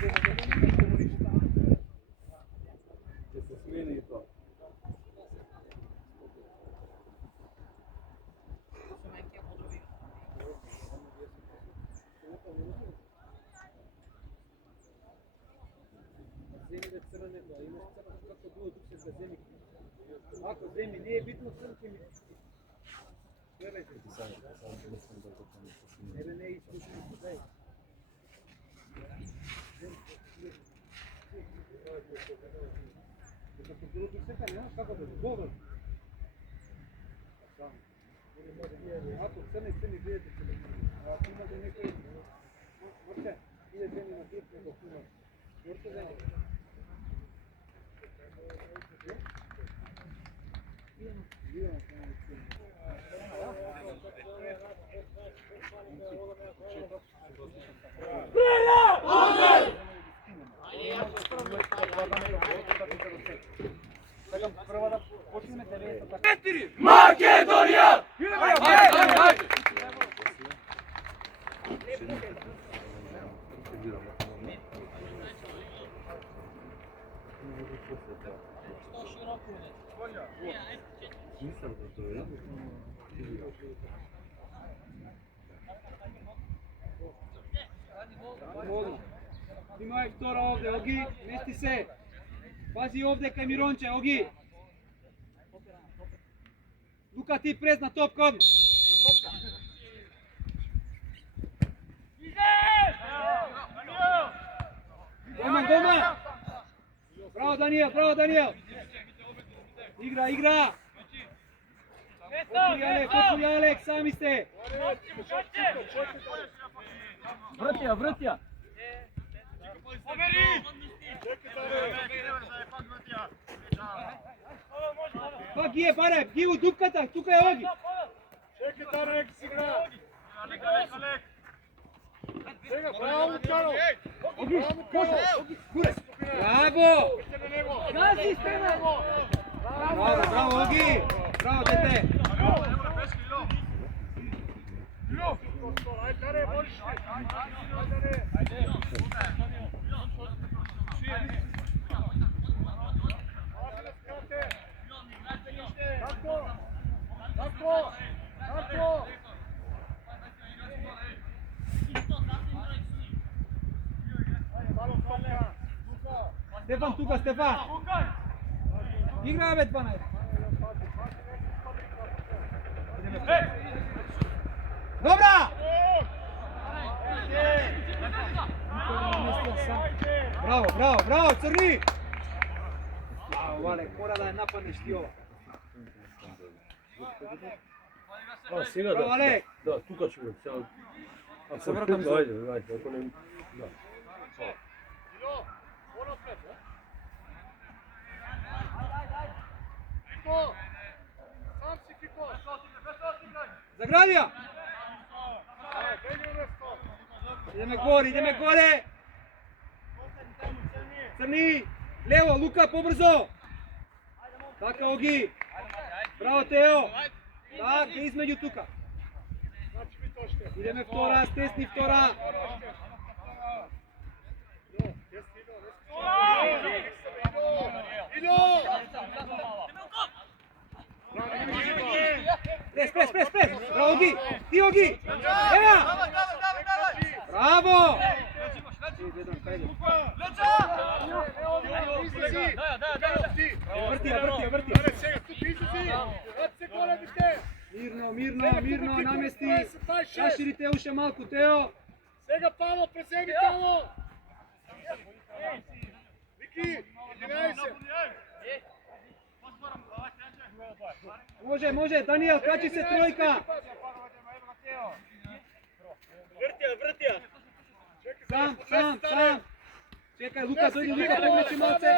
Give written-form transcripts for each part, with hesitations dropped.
се смени и тоа. Земи црнето, а имаш црнето како било тук се земи. Ако земи не е битно црнко ми. Гледайте. Еве не искушено дај. Како било тук сека немаш како да говори. Ако црни гледате телевизија. Ако имате некој Морте, иде земи на тип него филм. Морте земи. Македонија! Има и втора овде, Оги, мести се. Пази овде кај Миронче, Оги. Лука ти през на топка одма. Голман! Браво Даниел! Игра! Почуј Алек, сами сте! Вртја! Па ги е баре, ги у дупката, тука е Оги. Чекай Тарек си игра. Сега, браво Лукаро. Оги, гуре. Браво! Гази стена. Браво Оги. Браво дете. Ајде, Таре, можеш ли? Марко! Стефан тука, Стефан. Игра бе 12. Добра! Браво, Црни! Браво, Валек, мора да ја нападнеш ти ова. Сега Браво, Алек! да, тука ќе го сега. Се вратам за... Ајде, ако не... Да. Заградија! Идеме горе! Црни! Лево, Лука, побрзо! Така, Оги! Браво, Тео! Така, измеѓу тука! Идеме втора, стесни втора! Прес! Браво, Оги! Ти, Оги! Ева! Браво! Мирно, намести. Шаширите уште малку, Тео. Сега Павло, пресеги Павло. Вики, 11. Може, Даниел, качи се тројка. Вртја. Сам. Чекај, Лука, дојди, Лука, помечи малце.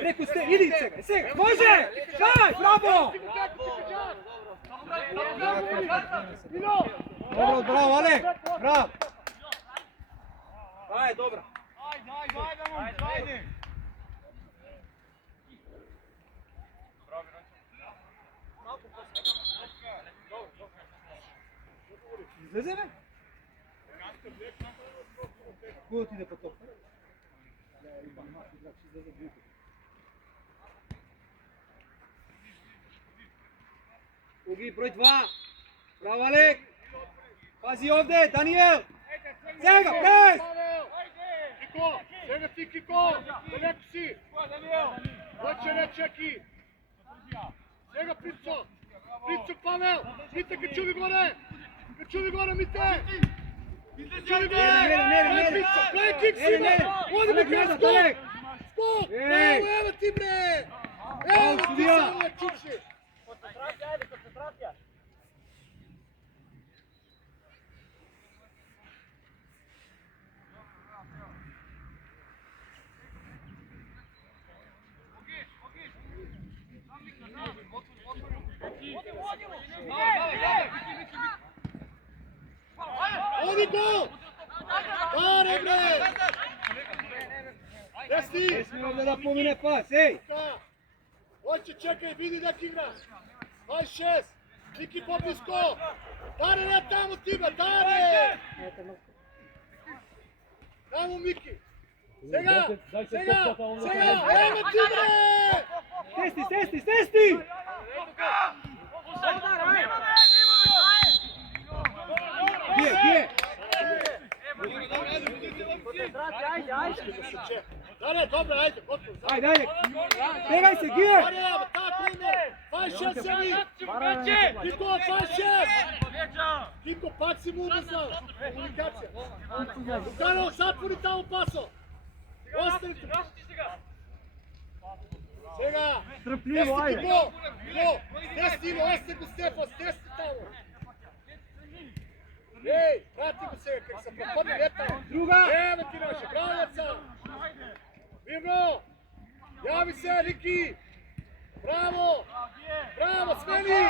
Преку сте, иди сега, може! Дај, браво! Добро, браво, Алек, браво! Ајде, добра. Ајде. Излезе, бе? Кој отиде по топ? Идрак, ще излезе двујка. Уги, број 2. Браво, Алек. Пази овде, Даниел. Сега, прес! Кико, сега ти Кико, далеко си. Hoće ne čeki. Сега Прицо. Прицо Павел. Мите ке чуви горе. Ке чуви горе, Мите. Чуви горе. Прицо, плay kick си, бе. Оди ми край скок. Скок. Браво, ево ти, бре. Ево ти, само не чучи. Концентрација, ајде, концентрација. Оди гол. Баре, бре. Дести. Не сме овде да помине пас, еј! Hoće, čekaj, vidi nek igra. 26. Niki poblisko. Dare, ne tamo ti, be, Dare. Tamo Miki. Сега, сега, сега, evo ti, bre. Стести, стести! Гие! Концентрација, ајде, ајде. Dare, dobro, ajde, gotovo. Ајде, ајде! Бегај се, Гие! Dare, evo, tako ide. 26 se vi. Kiko, 26. Kiko, paci mu ubrzao. Komunikacija. Lugano, zatvori tamo paso. Ostanite. Сега. Трпливо, ајде! Go. Stesti Ivo, ostani go Stefan, stesti tamo. Ej, vrati go se, kako se propodi leta. Druga! Evo ti naše, bravaca. Mirno, javi se, Riki. Bravo. Bravo, smeni.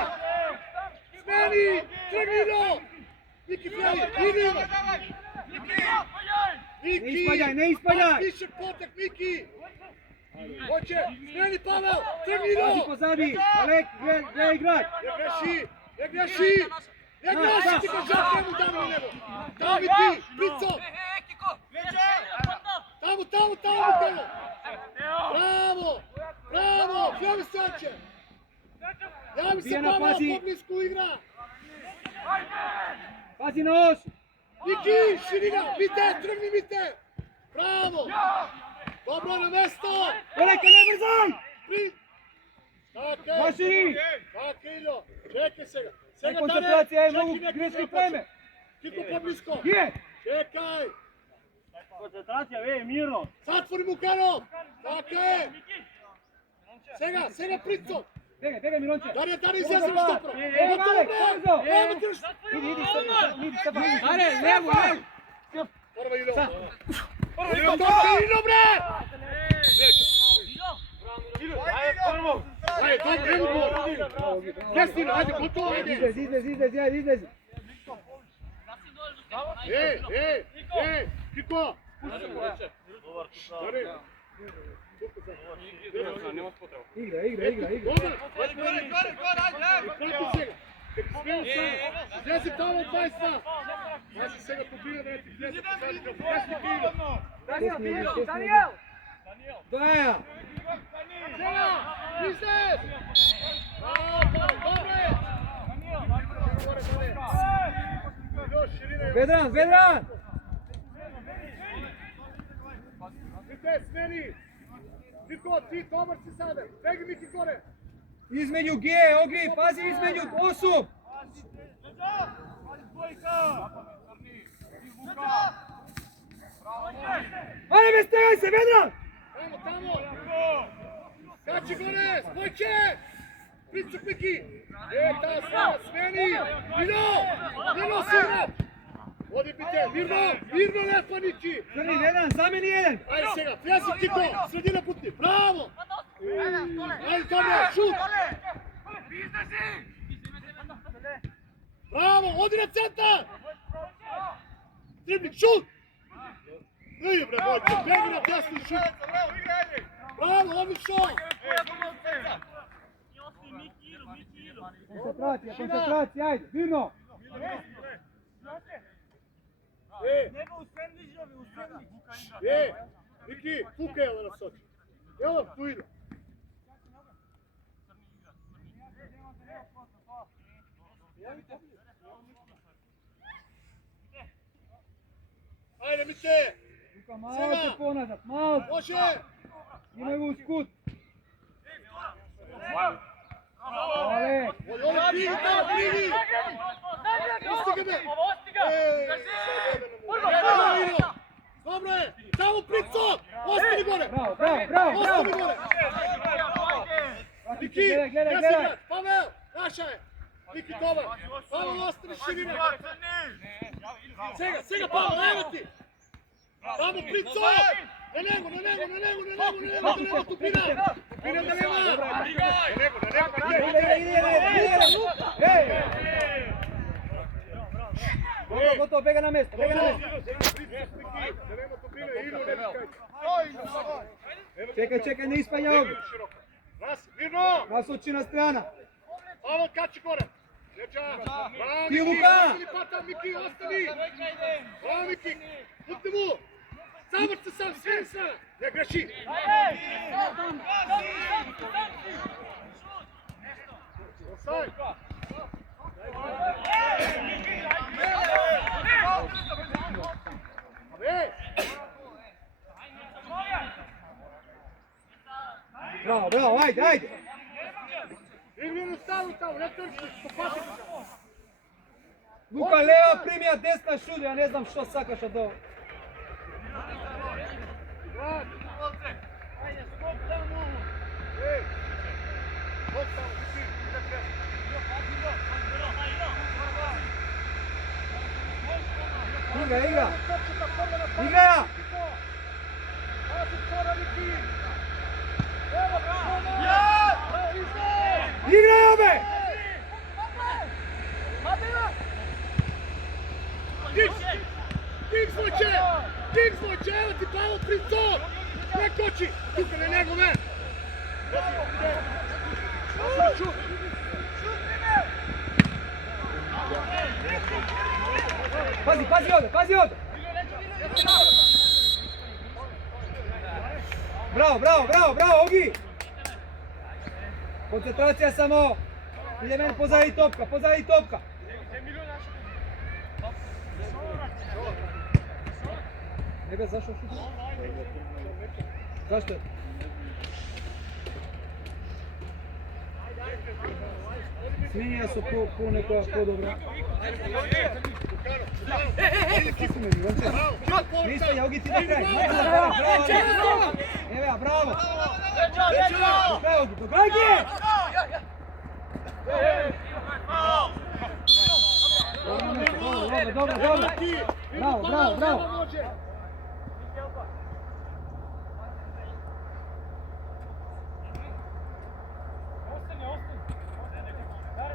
Smeni, trgino. Miki Fjeli, idi. Miki. Ne ispaljaj, ne ispaljaj. Više potek, Miki. Hoće, smeni Pavel, Пази trgino. позади! Алек, гледај играч! Не греши, не греши. Не греши, ти го жакнемо тamo него. Тамо ти, Прицо. Tamo, tamo. Bravo, Fjovi Sanče. Javi se Bijena, Pavel, pazi. poblisku igra. Пази на ос! Miki, širina, Mite, trgni Mite. Bravo. Dobro na mesto. Олеке, не брзај! Tako je. Машини! Tako je, Iljo. Čekaj se ga. Е Сега концентрација, е Dane, многу čeki neki грешки napad. преме! Kiko poblisko. Гие! Čekaj. Концентрација, ве, мирно. Zatvori mu kanal. Tako je. Сега Прицо. Бегај, Милонче! Даре, излези ми стопро. Ево, Алек, брзо! Evo ti još. Иди, Стефан! Аре, лево! Prva Iljo. Sa. Iljo, točka Iljo, bre. Ajde, dobro, Iljo. Destina, ajde, gotovo, ajde. Излези! Ej, Kiko. Dare. Игра! Dobar. Prati se ga. Smeo sam. Izlezi tamo 20. Znači se ga pobija da ne ti izlezi pozadi. Desni Iljo. Даниел! Даја! Сега, izlez. Dobre. Još širine. Ведран! Mite, smeni. Kiko, ti dobar si sada. Begi Miki gore. Измеѓу Ге, Огри, пази измеѓу Осу! Ајде бе, стегај се, Ведран! Tamo. Kači gore, spojče. Pricuk Miki. Ta sva, smeni. Mirno si igrač. Vodi Mite, Mirno lepo Niki. Crni, Ведран, замени еден! Ajde сега, Fjesi Kiko, sredina putni. Bravo. Ajde, dobro, šut. Bravo, odi na centar. Driblik, šut. Nije bre, Vojko, begi na desni šut. Bravo, odlično. Концентрација, ајде, Вирно! Него у сендвичови, у сендвич. Ники, тука е да насочи. Ево, ту иде. Ајде, Мите! Тука малко поназад, малко. Може! Имај го скут. Але, Приги, тamo, приги! Остига бе! Добро е! Тамо прицо! Остани горе! браво, браво, браво, Остани браво. горе! Врати Ники, се, гледај, гледај, ја си гледај. играч! Павел, наша е! Ники, добар! Павел, остани ширина! Сега, Павел, ево ти! Тамо прицо! На него, Тупина! Тупина на него! Готово, бега на место, бега на место. Чекај, не испања овде. Мирно! Насочи на страна. Павел, качи горе! Ти, Лука! Мики, остани! Браво, Мики! Путни му! Заврти сам, свери сам! Не греши! Осај! Абе! Браво, браво, ајде, ајде. Игри ставу таму, не трчи, стопати се. Лука лева, прими, а десна шуди, ја не знам што сакаш од ово. Брат! Ајде, скоп таму! Ей! Скоп таму, Мики, иде пред. Игра, игра. Игра ја. Пази скоро, Мики! Ево, браво! Игра ја, бе. Дигзвојче, ево ти Павел Прицо! Не кочи! Тука на него, не! Пази, пази овде, пази овде. Браво, браво, браво, браво, Оги. Концентрација само. Иде мен позади топка, позади топка. Не бе, зашо шути? Зашто? Смени ја со по некоја подобра. Нисто, ја Оги ти да крај. Браво, браво. Еве, браво. Браво, Оги, добра ги! Добро, добро. Браво, браво, браво.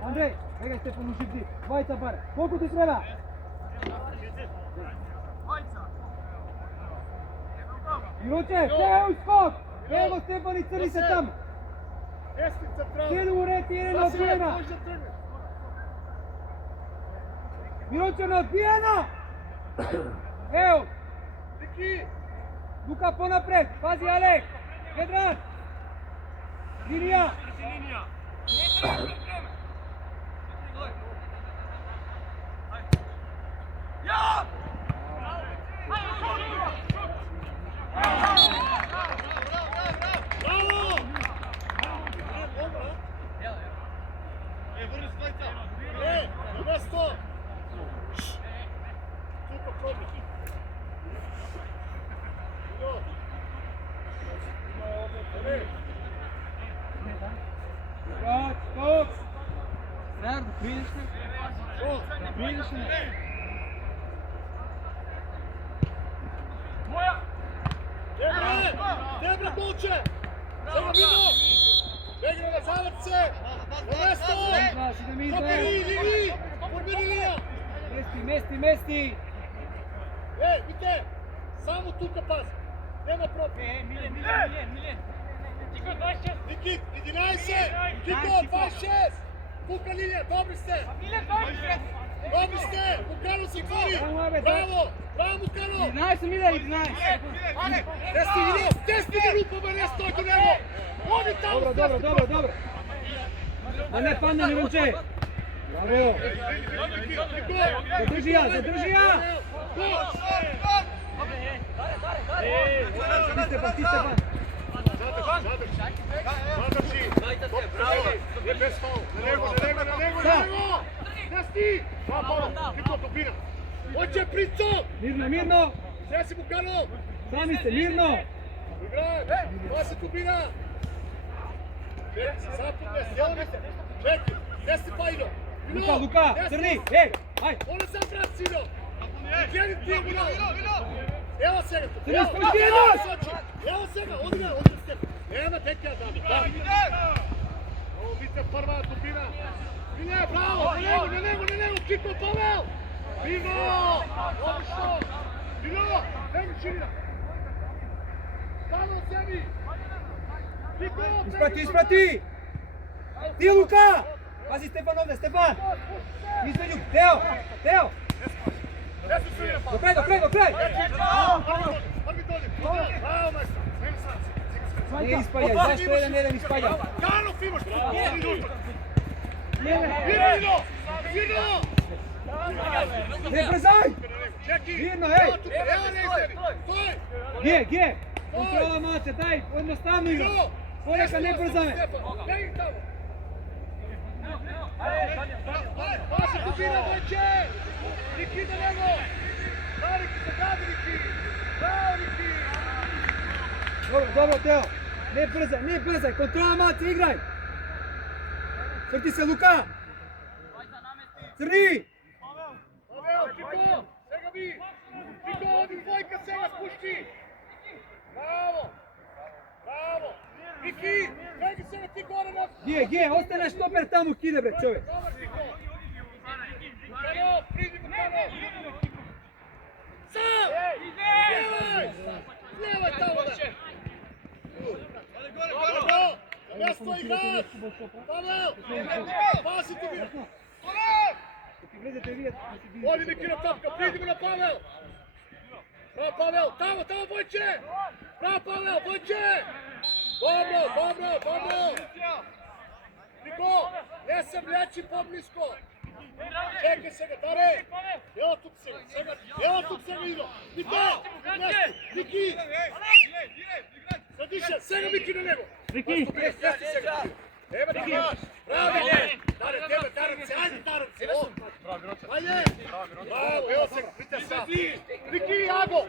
Andrej, begaj ste pomožiti. Vajca bare. Koliko ti treba? Miroče, evo skok! Evo Stefani, crni se tamo. Cijelu u reti, jedan odbijena. Miroče, ne odbijena! Evo. Luka ponapred, pazi Alek. Vedran. Linija. Stop! Certo, vidiš me? Vidiš me? Debra Dolče! Samo vidno! Begra na zavrce! Na mesto! Properi, Lili! Formiri Lija! Mesti! Ej, vidite! Samo tuka pas! Nema properi! Miljen! Tiko 26! Niki, 11! Tiko, 26! Tuka Lilija, dobri ste! Miljen 26! Dobri ste! Mukano se tvori! Bravo! Bravo Mukano! 11 Mile, 11. Testi ga rupa, ne stoj do njego! Odi tamo! Dobro. Da ne padne Mironče. Bravo. Zadrži ja! Ti Stefan. Zadrži! Je bez faul! Na nego! Testi! Bravo! Niko dobina! Hoće Prico! Mirno. Sve si Mukano! Sami ste, mirno. Igraj! Pasi Tubina! Čekaj, gdje si Pajno? Luka, crni, ej, aj. Ona sam brat sino! Gdje ti je Mino? Evo se ga tu! Crni, spojiti jedno! Evo se ga, odi ga ste! Nema tekja da! Ovo biti prva Tubina! Mine, bravo! Na nego! Kiko, Pavel! Mino! Odlično! Mino! Nemo činina! Stavno sebi! Isprati! Ti Luka! Pazi Stefan ovdje, Stefan! Između, Teo! Do kraj! Bravo, majstor! Nije ispaljaj, zašto jedan ispaljaj? Kano, Fimoš! Vino! Ne brzaj! Čeki! Mirno, ej! Evo ne izdevi! Stoj! Gdje? Kontrola mace, daj, jednostavno igra! Ponekad ne brzaj! Ne ih tamo! Pasi Tubina, doće! Niki do nego! Mariki se gradi, Niki! Bravo, Niki! Dobro, Teo! Ne brzaj, kontrola mace, igraj! Crti se, Luka! Crni! Pavel, Kiko! Sega vi! Kiko, odi dvojka, Sega spušti! Bravo! Niki! Kregi se na ti gore na... Gdje? Ostane štoper tamo, kide bre, čovjek! Dobar, Kiko! Mukano, pridi Mukano! Sam! Ljevaj tamo da! Bravo! Na mjesto igrač! Pavel! Pasi ti bira! Vodi Niki na topka, pridi mi na Pavel! Bravo Pavel, tamo Vojče! Bravo Pavel, Vojče! Dobro! Niko, jesam lječi poblisko! Čekaj se ga, Dare! Evo tu se ga ido! Niko! Niki! Središe, sega Niki na nego! Niki! Evo Niki! Bravo! Dare, Darovce, ajde Darovce! Ajde! Bravo, evo se ga, vidite sad! Niki, Jago!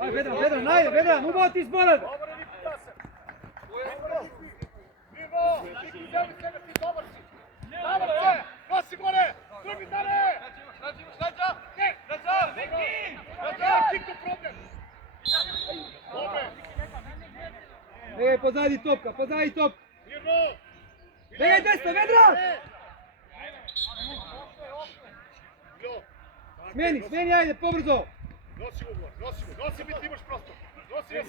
Aj, Vedran, najde, Vedran, ubao ti izborat! Dobro, Niki, da se! Nivo! Niki, uzemi sebe, ti dobar si! Darovce! Nosi gore! Drugi Dare! Ne! Kiko problem! Dobre! Ej, pozadi topka! Mirno! Ej, desno, Vedran! Smeni, ajde, pobrzo! Nosi mi, ti imaš prostor! Nosi mi,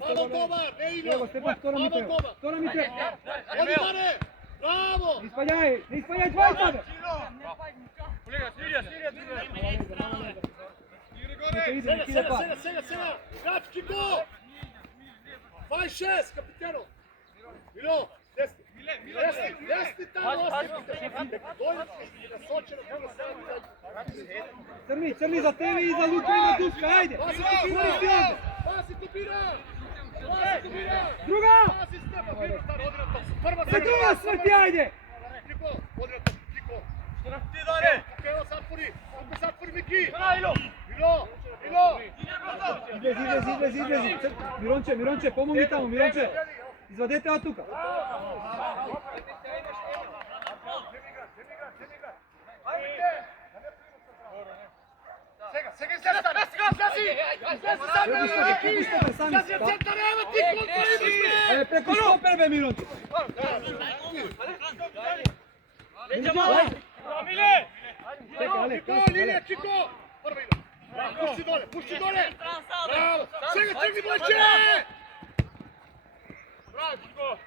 Pavel dobar, ne Ilo! Evo, Stefan, to nam i treba! Odi Dare! Bravo! Ne ispaljaj, dvaj sada! Sega! Igrač, Kiko! 26, kapitano! Milo, desni tamo ostavite! Dođite, Crni za tebe i za Luka ima Duška, ajde! Pasi Tubina! Druga! Pasi Stefan, Mirno star, odi na to! Prva Za druga smrti, ajde! Kiko, odi na to, Kiko! Evo zatvori Miki! Milo! Izlezi! Mironče, pomogni tamo, Mironče! Izvadete od tuka! Sega izlazi! Preko štoper be, Mironče! Kiko! Prvo ide! Pušti dole! Bravo! Sega, Vojče! Bravo!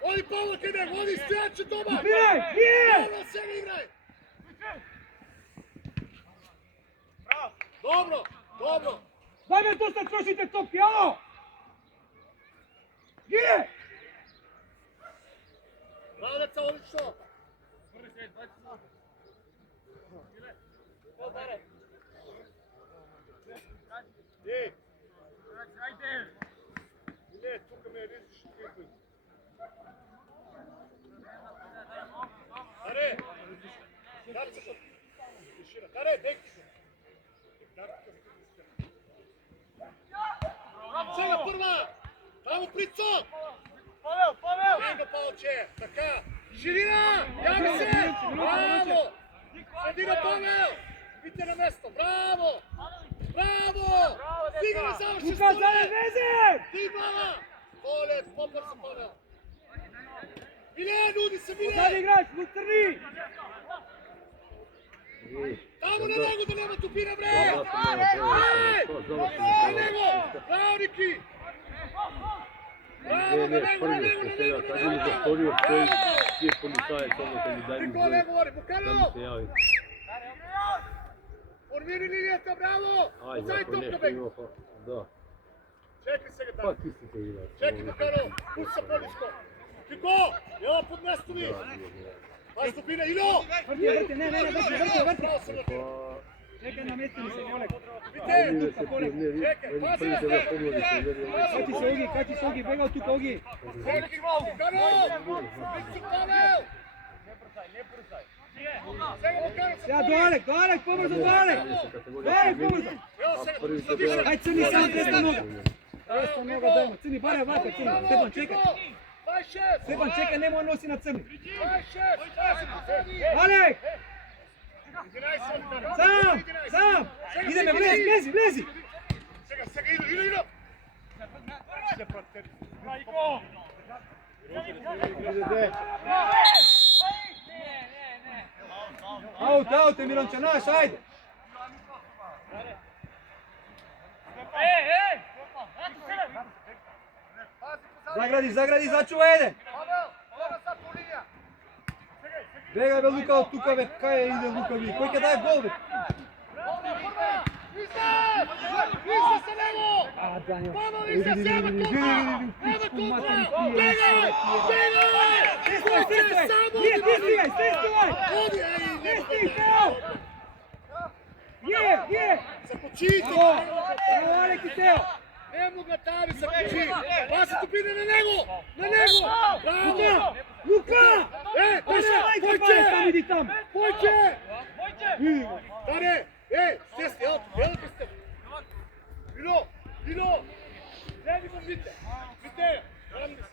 Odi Pavlo Kedek, odi Stojače dobar! Igraj! Nije! Dobro, Sega igraj! Dobro, dobro. Daj me dosta trošite topke, alo! Gdje? Bravo, deca, odlično. Ne, tukaj me riziš krivi. Kare, daj se to. Tišina, Kare, bek. Сега прва! Право Приco! Павел! Него Павлче, така. Ширина! Јави се! Браво! Средина Павел! Бите на место, браво! Браво! Стига да заврши Лука, заде везе! Ти бала! Оле, побрзо Павел! Миле, нуди се, Одади Миле! играч, Мустрни! Тамо на него да нема тупина, бре! Ей! На него! Браво, Ники! Браво, на него, на него, на него! Кажи ми за вториот кој ти е полицаец, оно ќе ми дај ми Никола не говори, Букано! се јави. Формири линијата, браво! Ајде, Озај ако топка, нешто бе! има, па, да. Чекай сега Па там. истите играат. Чекай, Букано! Пуша по-ниско! Кико! Ела под место ви! Ај стопина, Ило! Врти, врти, не, врти. Браво се врти! Чекай на место ми се, Олег. Видите! Се пионери, првите во помлади пионери. Кајти се Оги, бегал тука Оги. Чекай, Букано! Вицу Павел! Сега Букано се Ја, до Алек, побрзо до Алек. Алек, побрзо. Ево сега, Првите стадише! беа- Ај, Црни, само преста нога. Преста нога, дајмо. Црни, баре вака, Црни. Степан, чекај. 26! Степан, чекај, нема носи на Црни. 26! 20! Алек, 11, Букано! сам. Идеме, влези. Сега, Ило! Иде пред тебе. Аут, Емилонче, наш, ајде. Загради, зачува еден. Павел, ова са по линија. Бега бе Лука од тука бе, кај иде Лука ви? Кој ќе даде гол бе? Изе се него! А, Даниел. Павел, изе се, ева контра! Ева контра! Бегај! Оди, Не стигај, Тео! Е! Се почити! Алек и Тео! Не му го тави, се почи! Паси тупина на него! На него! Браво! Лука! Сам иди там! Појче! Даре! Стести, ело сте! Ило! Седи го, вите! Рамни се!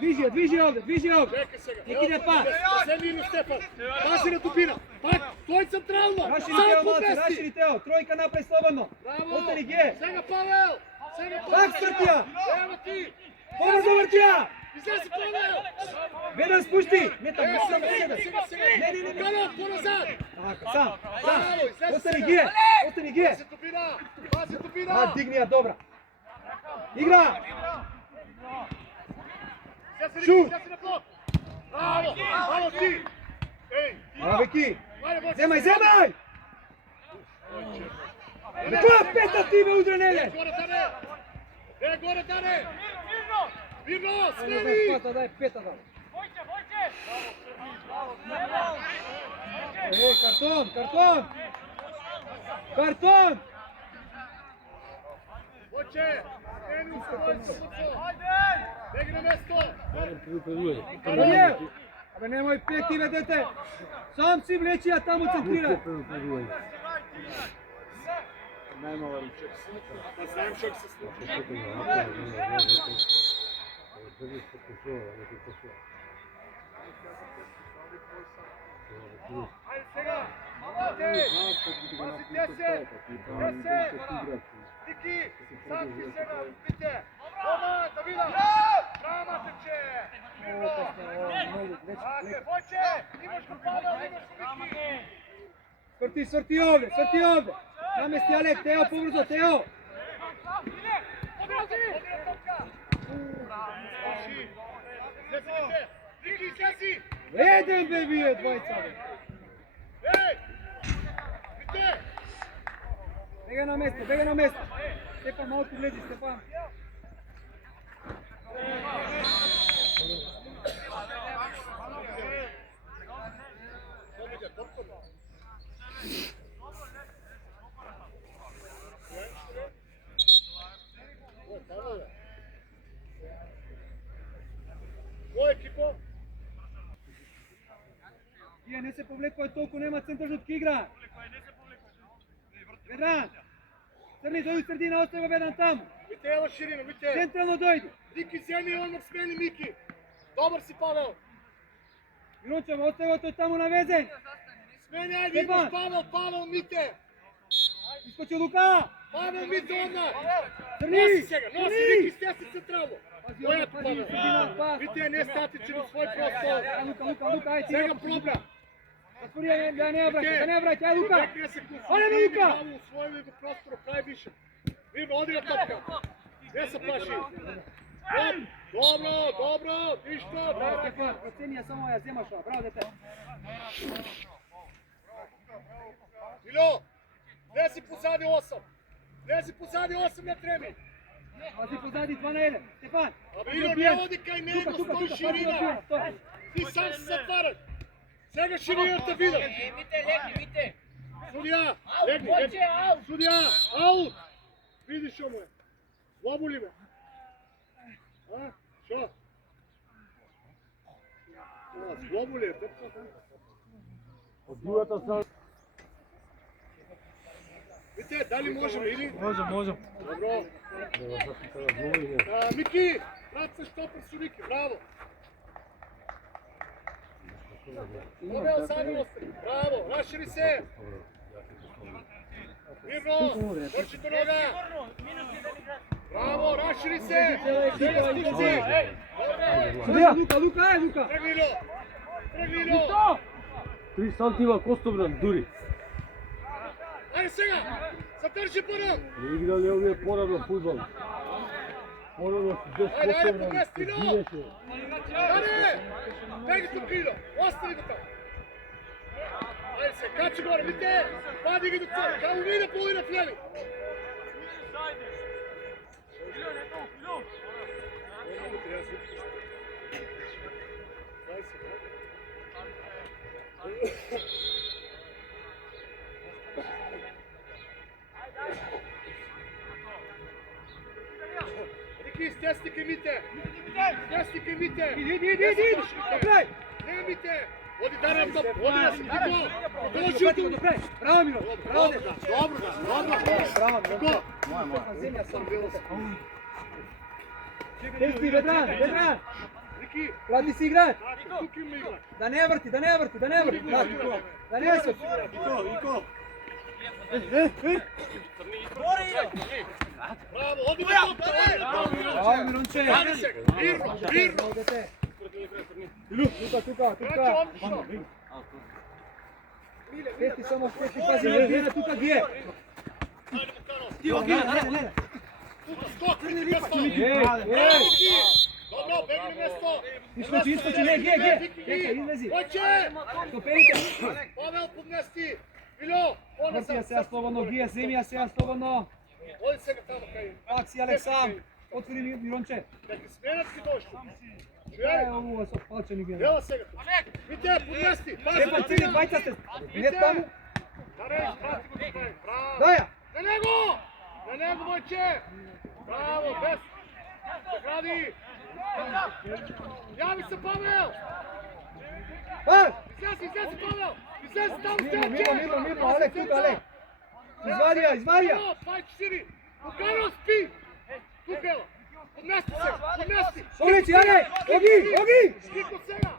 Движи овде! Чекай сега! Нека иде пас! Седи Ило Стефан! Паси на тупина! Пак! Тој централно! Рашили Тео, малце, рашили Тео! Тројка напред слободно! Браво! Остани Ге! Сега Павел! Пак Сртија! Ево ти! Побрзо Вртија! Излези Павел! Веднаш спушти! Не там, Сега! Не. Кано, поназад! Така, сам! Браво, излези Остани сега! Ге! Паси тупина! Паси тупина! А, дигни ја, добра! Игра! Шут! На блок! Браво! Браво ти! Ей! Абе ки! Ајде, боци! Земај! Која пета ти бе удрен еден? Горе, Даре! Вирно, Ајде, смени! пата, дај пета да. Картон! Оче! Смени у својото пуцо! Беги на место! Даниел! Абе немој пети бе дете! Сам си влечи, а таму центрира! Да знаем што ќе се случи. Ајде сега! Пази 10! Ники! Санки сега! Пите! Дома, да видам! Брама тече! Аке, Војче! Имаш го Павел, имаш го Ники! Сврти овде! Намести Алек, Тео, побрзо, Тео! Одија топка! Излези, Вите! Ники, излези! Еден бе вие двајца бе! Ей! Vite! Бега на место, бега на место. Стефан, малку влези, Стефан. Кој екипо? Тие не се повлекува толку, нема центар жутки игра. Ведран! Црни, дојди средина, остави го Ведран таму. Вите, ево ширина, вите! Централно дојди. Ники земи, одмор смени Мики! Добар си, Павел! Мирончево, остави го тој таму навезен. Смени, ајде, имаш Павел, Павел, Мите! Искочи Лука! Павел, Мите, одна! Црни! Носи сега, носи, Ники, стеси централно! Пази, Кој е пази, Павел? средина, пас. Вите, не статичен у свој простор! Лука, ајде ти. Сега проблем! Затвори, да не враќа, ајде Лука! Векне се Оле, Лука! у свој простор, прави више! Вирно, оди на топка! Не се плаши! Добро, ништо! Браво, Стефан, проценија само ја земаш, браво дете. Мило, лези позади 8! Лези позади 8 на треми! Пази позади 2 на 1. Стефан! Абе, Ило, не оди кај него, Тука, стои ширина! Ти сам се затварен! Сега ширината видам! Мите! Судија, легни, судија, аут! Видиш што му е? Слаболи ме? А? Шо? Слаболи е, тепца? Од другата страна. Вите, дали можеме или? Можем. Добро. Мики, брат се штопер со Мики, браво! Добре, сами остри, браво, рашири се! Мирно, вршите нога! Браво, рашири се! Сега стигни! Судија! Лука! Тргни Ило! 3 сантима Костобран, дури. Ајде сега! Задржи порад! Не играли овие порано фудбал. Порано без Ајде, Костобран. помести Ило! Живеше. Ајде! Беги тук Ило! Остави го таму! Ајде се, качи горе, видите! Вади ги до цели, као виде половина флели! Рики, стесни ке Мите! Стесни ке Мите! Иди! Крај! Не Мите! Оди дарам топ, оди да си гол! Дојди Дојди до крај! Браво Миро! Браво дете! Добро! Браво Миро! Земја сам. Тести Ведран! Рики, Плати си играч! тук има игра! Да не врти! Да не се! Браво, оди на топка! Браво Миронче! Ајде сега, мирно! Браво дете! Тука! Краче, одишно! Тести само стести, пази, тука ги е! Ајде му каро! Не! Тука, скок, Рики, без фал! Браво, Рики! Добро, бегни место! Искочи, не, ге! Чекај, излези! Хоće! Стоперите! Павел, поднести! Ило, Вртија сега слободно, гија, земја сега слободно! Оди сега тамо кај. Пак си Алексам! Отвори Миронче! Дека сменат ги дошли. Е, ово со палчени ги. Ела сега. Вите, поднести! Е, па цели двајца сте! Не таму! Дареш, прати го тука. Браво! Даја! На него! На него, мојче! Браво, без! Загради! Јави се, Павел! Пак! Излези, Павел! Излези таму, Мирно, Алек, тука, Алек! Извадија! Пајче сири! Лукано спи! Тука, ела! Поднести се! Поднести! Солечи, Алек! Оги! Скико сега!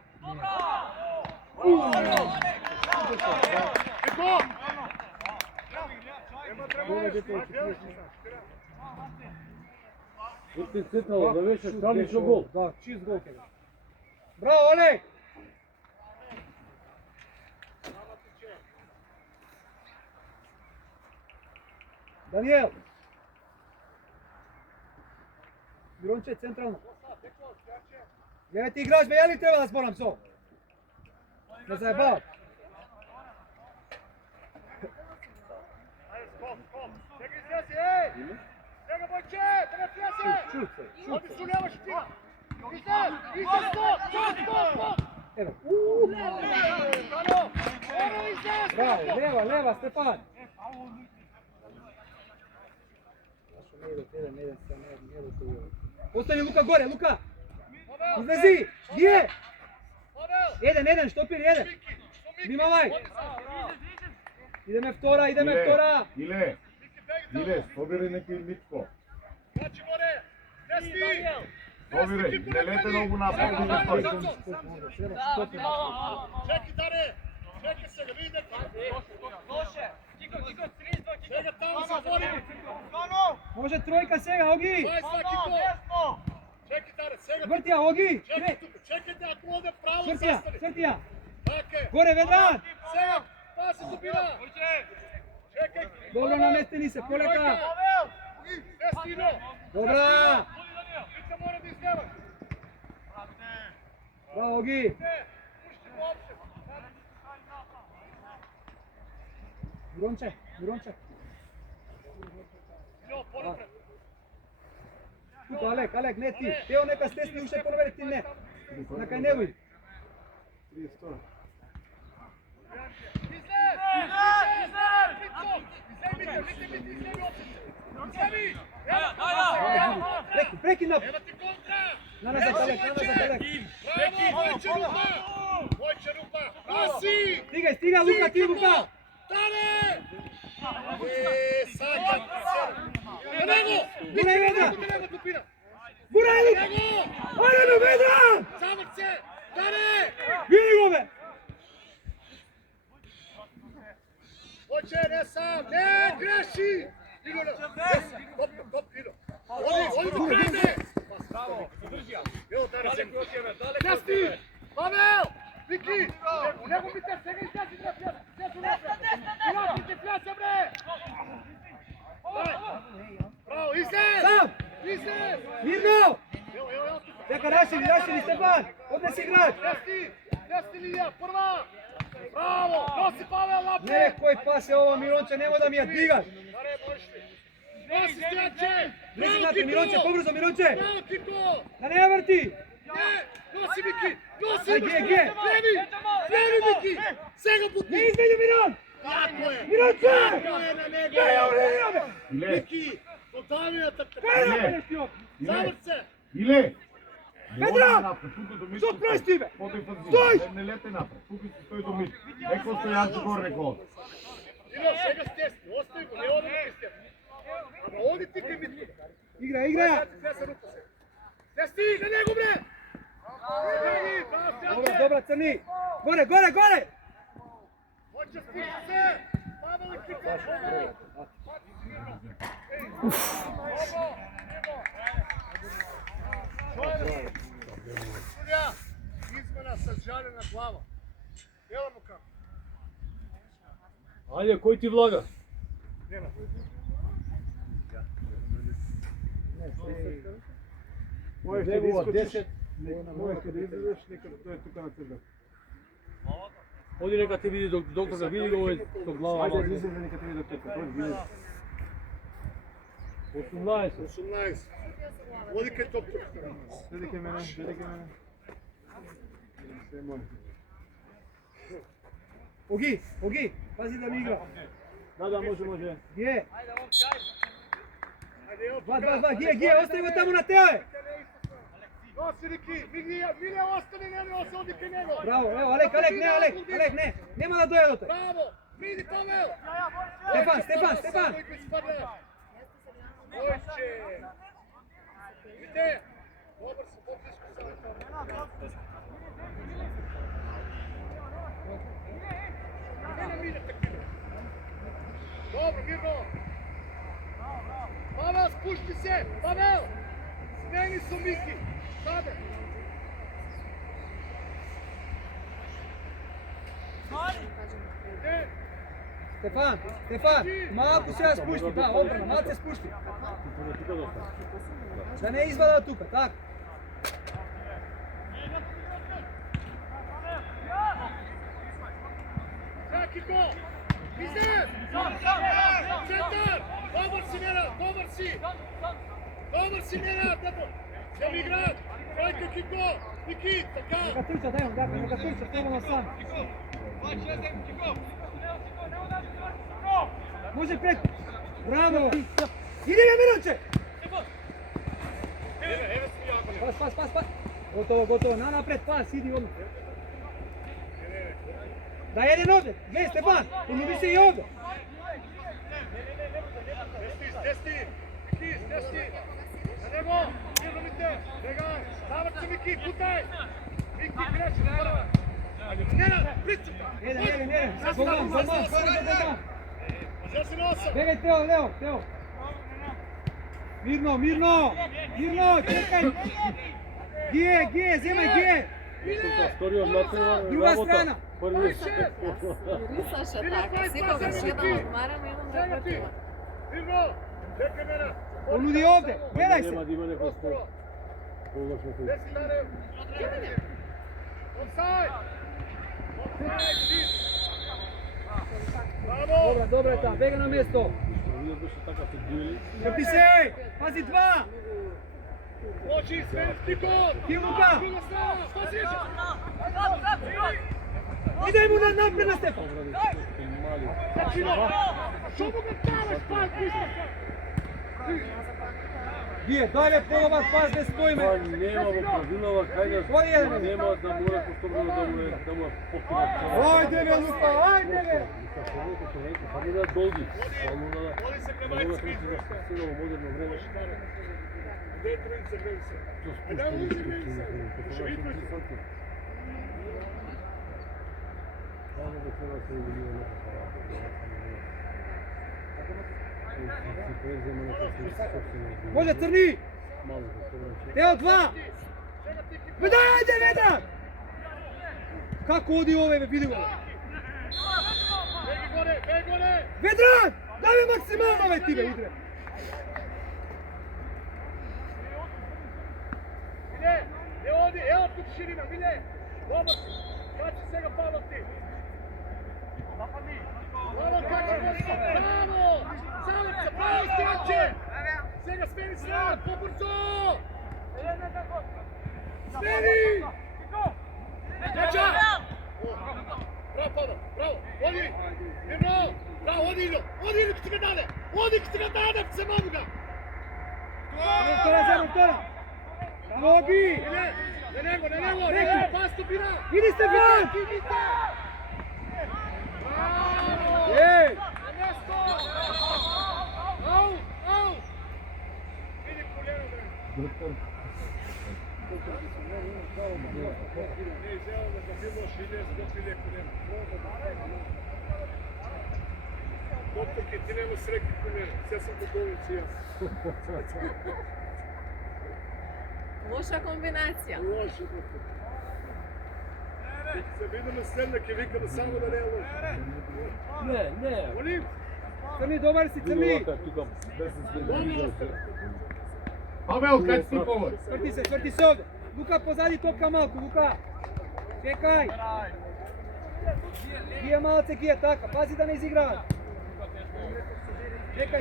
Врти централно, да беше странично гол. Да, чист гол ќе. Браво, Олег! Даниел! Миронче, централно. Гледайте играч, бе, ја ли треба да зборам со? Не заебав. fljezi, ej! Njega Bojče, da ne fljezi! Šut se, šut Odi se. su lijeva ština! Iza stop! Stop! Evo. Bravo! Oro iza! Bravo, leva, Stefan. Ostani Luka gore, Luka! Izlezi! Gdje? Jedan, štopir, jedan! Bim ovaj! Ideme vtora! Ile, pobjeri neki Mitko. Znači gore! Desti! Pobjeri, ne lete nogu napad. Čeki Dare! Čeki se ga, vidite! Čega tamo se otvori! Može trojka sega, Ogi! Daj svaki gol! Čeki Dare, sega! Vrtija, Ogi! Čekajte ako ode pravo Srtija, sastani! Srtija! Tako je! Gore, Vedran! Sega! Pa se dubina! Čekaj! Dobro namestili se, poleka! Destino! Dobra! Vica mora da izdevaš! Bravo, Ogi! Ne! Pušti mu opšte! Mironče! Jo, ponapred! Тука, Алек, не ти! Тео нека стесни уште понапред, ти не! Нека не ујди! Преки на! Evo ti kontra! Назад, Алек! Bravo, Vojče Rupa! Nosi! Стига, Лука, ти, Лука! Dare! Sad kad ti se... Nego! Guraj, Vedran! Nego dupina! Guraj, Luka! Nego! Ajde, Vedran! Zavrce! Dare! Vidi go, be! Vojče, ne sam! Ne, greši! Ido na... Top, ido! Odi do krene! Bravo! Evo Dare zemlju! Desti! Pavel! Viki! Nego mi te svega izlazi na pljaca! Gdje su napred? Ulazite pljaca, bre! Bravo, izlez! Sam! Izlez! Mirno! Evo, Čeka, Rašili, Stefan! Odnesi igrač! Desti linija, prva! Bravo! Nosi Pavel napred! Ne, koji pas je ovo, Mironče, nemoj da mi je digaš! Dare, možeš li? Nosi Stojanče! Brzo Bravo, znate, Mironče, Kiko! pobrzo, Mironče! Bravo, Kiko! Da ne vrti! Ne! Nosi Miki! Nosi! Aj, gdje? Kreni, Miki! Sega puti! Ne između, Miron! Tako je! Mironče! Tako je na njega! Ne, ja uredio me! Ile, Miki! Dodavio te! Kaj je ovo ti ovdje? Zavrce! Ile! Vedran! Što praviš time? Stoj! Ne lete napred, тука си стои до Митко. Еко Стојанче горе гол. Ilo, сега стесни, ostavi go, ne odi da ti stesni. Ама odi ti kaj Mitko. Igra! Desti, na njegu bre! Kreni, da, Dobra, Crni! Gore! Hoće stići se! Pavel i Kiko! Sudija, izmena sađarena glava. Jelamo kako? Ajde, koji ti vlaga? Nema. Možeš da iskočiš. Možeš da izlazeš, neka to je tuka na crda. Odi neka te vidi dok ga vidi, ovo je to glava. Ajde, izlazeš, neka te vidi dok tuka. 18. 18. Odi kaj top tuka. Gledi kaj mene. Sve moje. Ogi, pazi da mi igra. Da, može. Gdje? Ajde, evo 2, gdje? Ostavi go tamo na teo! Nosi Riki, Milija ostane, ne osodi kaj njega. Bravo, evo, Alek, ne! Nema da doje do te! Bravo, vidi Pavel. Stefan! Ojče. Ide. Dobar se, potišku sad. Ne Milja takvino. Dobro, mirno. Pavel, spušti se! Pavel! Smeni su Miki! Sada! Gdje? Stefan, malko se ja spušti, da, obrano, malo se spušti. Da ne izvada od tuka, tako. Kiko! Izem! Centar! Dobar si, Nenad, dobar si! Dobar si, Nenad, tako! Idemo igrat! Trojka, Kiko! Nikit, така! Neka trča, daj on, dakle, neka trča, slobodno sam. Može preko! Bravo! Idi ga, Miroče! Pas! Gotovo, na napred, pas, idi odmah. Daj jedan ovdje, gdje Stefan, pomodi se i ovdje. Desti! Na nebo! Mirnomite! Begaj! Davat se Miki, putaj! Miki, kreći, naravno! Nenad, pricrta! Jedan. Golman. Zesi na 8! Begaj Teo. Mirno, čekaj. Gdje, zemaj, gdje? Druga strana. Saša tako, sikovaš jedan odmaran, jedan naprotiva. Mirno! Čekaj mene! Ponudi ovdje, gledaj se. Desi na nebo! Offside! Shit! Bravo! Dobro je tam, bega na mjesto. Vrti se, pazi 2. Moći, svenski kod! Kimuka. Druga strana, pazi! Idej mu napred na Stefan. Što mu ga tavaš, pas, pišta se? Gdje, dalje polovat pas gdje stoji me. Nema da mora postavljeno da mu pokida. Ajde ve Luka, ajde ve. Voli se prema Ecki. Moderno vreme. Gde je trojica, grevi se? Da uđe, grevi se. Što vidno se? Može crni. Teo 2. Ajde Vedran. Kako odi ove, vidi ga. Begi gore! Vedran, daj mi maksimalno ove time igre. Ne odi, evo tu širina, Milje! Dobar si! Kači se ga Pavlo ti! Bravo Kači, bravo! Salica, bravo Stijanče! Svega smeni srad, pobrzo! Smeni! Deča! Bravo Pavlo, bravo! Odi! Mirno! Bravo, odi Iljo! Odi Iljo, kad ti ga dade! Odi kad ti ga dade, se mamu ga! Tora. Nogi! Ne nego, pas stopira! Idi Stefan! Ej! Au! Vidi koljeno da je. Ne izjavno da ga bilo šilje, skopilje koljeno. Doktorke, ti nema sreki koljeno, sve sam kod dovici ja. Loša kombinacija. Loše, doktor. Se vidimo srednjak i vika da samo da ne je loše. Ne. Molim? Crni, dobar si, crni! Pavel, kad si povod? Vrti se ovdje. Luka pozadi topka malku, Luka. Čekaj. Gije malce, gije, taka. Pazi da ne izigraš.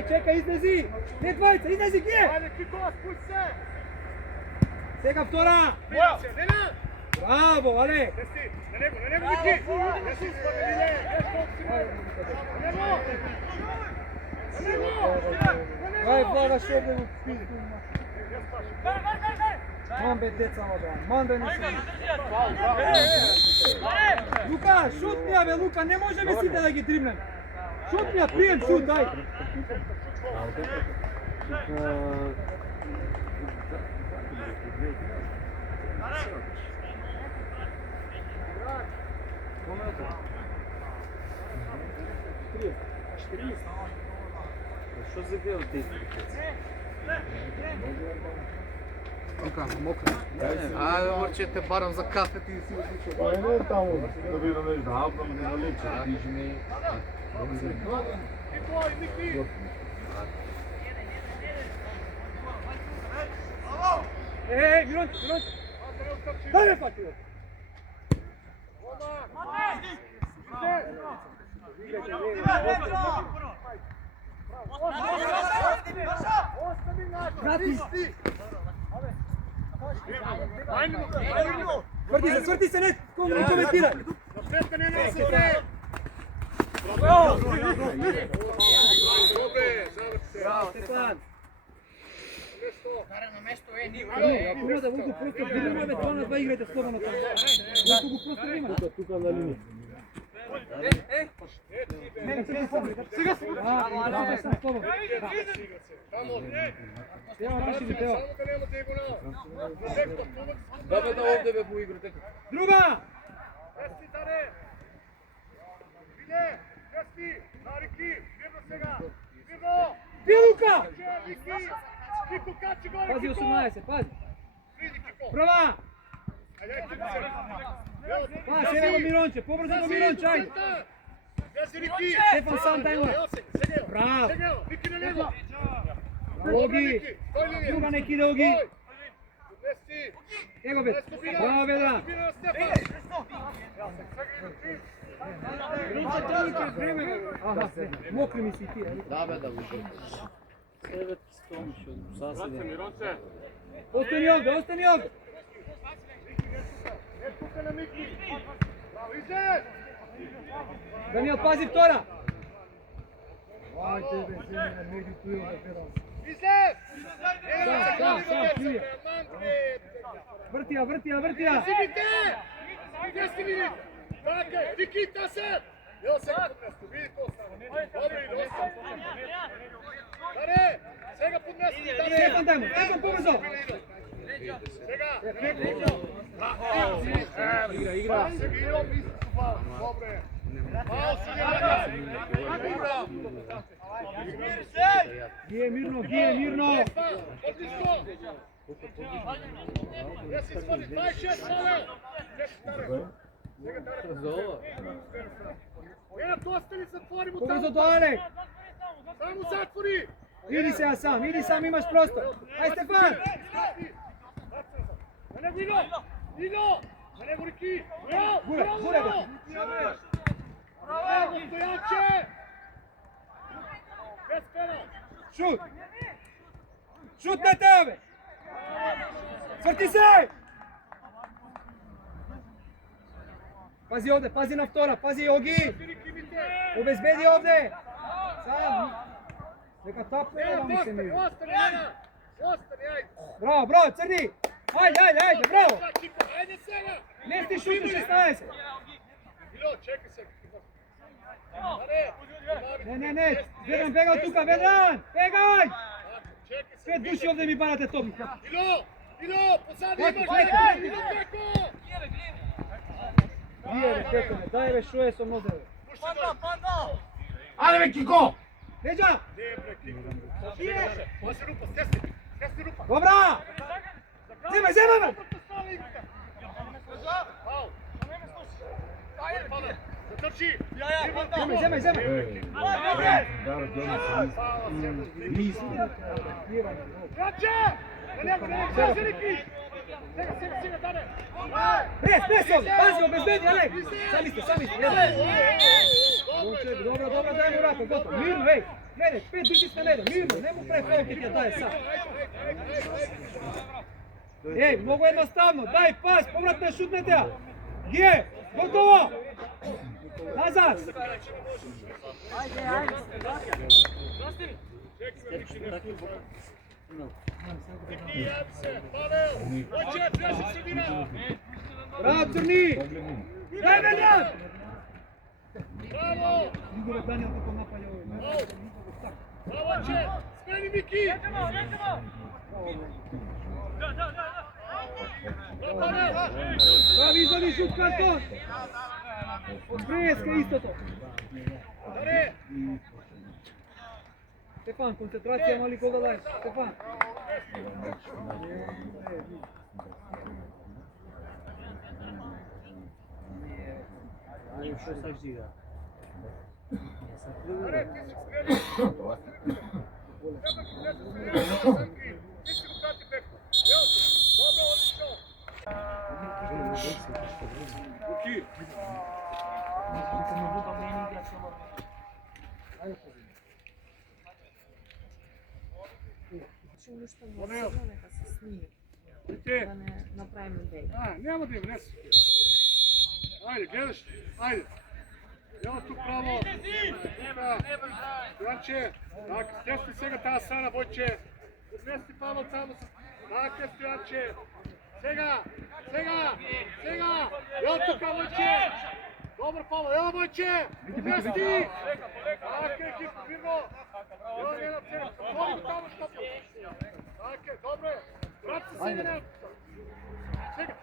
Čekaj, iznezi. Ne dvojica, iznezi, gije. Ajde, Kiko, spusti se. Sega vtora. Nena! Bravo, ale. Desti, na nego, Miki! Desti, spode, Milje! Na nego! Aj, blaga šobrenu pizdu. Man be deca odran, man be nisi. Luka, šutnija be, Luka, ne može me sita da gi dribnem. Šutnija, prijem šut, daj. Що за гел ти? Luka, mokro. A hoćete barem za kafe ti si uključio. Pa ne tamo, da bi da nešto davno ne naliče. Kiko i Miki! Ej, Mironče. Daj me pati. Сврти се, не коментирай! Браво, Стефан! Кара на место е, нива. Ако има да го просто билимаме, това на два играйте слободно там. Ако го просто нема. Тук на линия. Сега си! Да, съм слободно. Тео, наши ли, Тео? Да бе, да овде бе по игрите. Друга! Пилука! Пази 18, пази! Права! Пази, ево Миронче, побрзо до Миронче, ајде! Стефан сам дај му! Браво! Оги! Друга неки да Оги! Его бе! Браво бе да! Мокри ми си ти, Да бе, да го жи. Остани овде, остани овде! Даниел, пази втора! Сам, плюе! Вртија, вртија, вртија! Gdje si vidi? Dakle, Nikita se! Evo se ga pod mjestu, vidi to stane. Dobro ide, ostane. Dare, svega pod mjestu. Stefan dajmo, Stefan pobrzo! Svega. Igra, igra. Svega igrao, misli su pao. Dobro je. Pao su igrali. Gije mirno, gije mirno! Odlično. Jesi svodi, 26 pale. Evo, to ostali, zatvori mu tamo. Pobrzo do Alek! Samo zatvori. Idi sam, imaš prostor! Aj Stefan! Na nego Ino! Na nego Riki! Gure ga! Bravo, Stojanče! Bez pena! Šut! Šut na tebe! Svrti se! Pazi ovde, pazi na vtora, pazi Ogi! Obezbedi ovde! Sam! Neka tapne, evo mi se mi. Ostani, Ana! Ostani, ajde! Bravo, Crni! Ajde, bravo! Ajde sada! Ne sti šutu 16! Ilo, čekaj se! Ne, Vedran, begaj tuka, Vedran! Begaj! Čekaj se! 5 duši ovde mi barate top! Ilo, pozadi imaš! Ilo, preko! Nije, daj ve šuje som nozeve. Ajde me Kiko! Leđa! Može rupa, stjesni rupa! Dobra! Zemaj me! Zatrči! Zemaj! Vraća! Na Riki! Sega, Dane! Pres ovdje, pazi, obezbedi, Alek! Sami ste, Dobro, daj mu raka, gotovo, mirno, ej! Gledaj, 5 duši ste ne da, mirno, ne mu prevelike ti ja daje sad. Ej, mnogo jednostavno, daj pas, povratno šutnete ja! Gdje? Gotovo! Nazad! Bravo, Crni! Daj Vedran! Bravo! Igor Daniel kako napalja ovo. Bravo, Če! Smeni Miki! Pravi izvodi šut karton! Od Brejeska isto to. Stefan, koncentracija mali koga daješ. Stefan. Ajde, što sad žiga? Dobro, odlično! што го седна, нека се сними. Ajde. Да не направиме беј. Няма да им не си. Ajde, gledaš? Ajde. Evo tu pravo. Stojanče, dakle, stjesni svega ta strana, Vojče. Uzmesti Pavel tamo. Dakle, Stojanče. Svega. Evo tu kao Vojče. Dobro, Pavel, evo Vojče. Uzmesti. Dakle, ekipa, Virgo. Evo jedan cena. Dobro tamo što pa. Dakle, dobro je. Vrati se svega ne. Svega.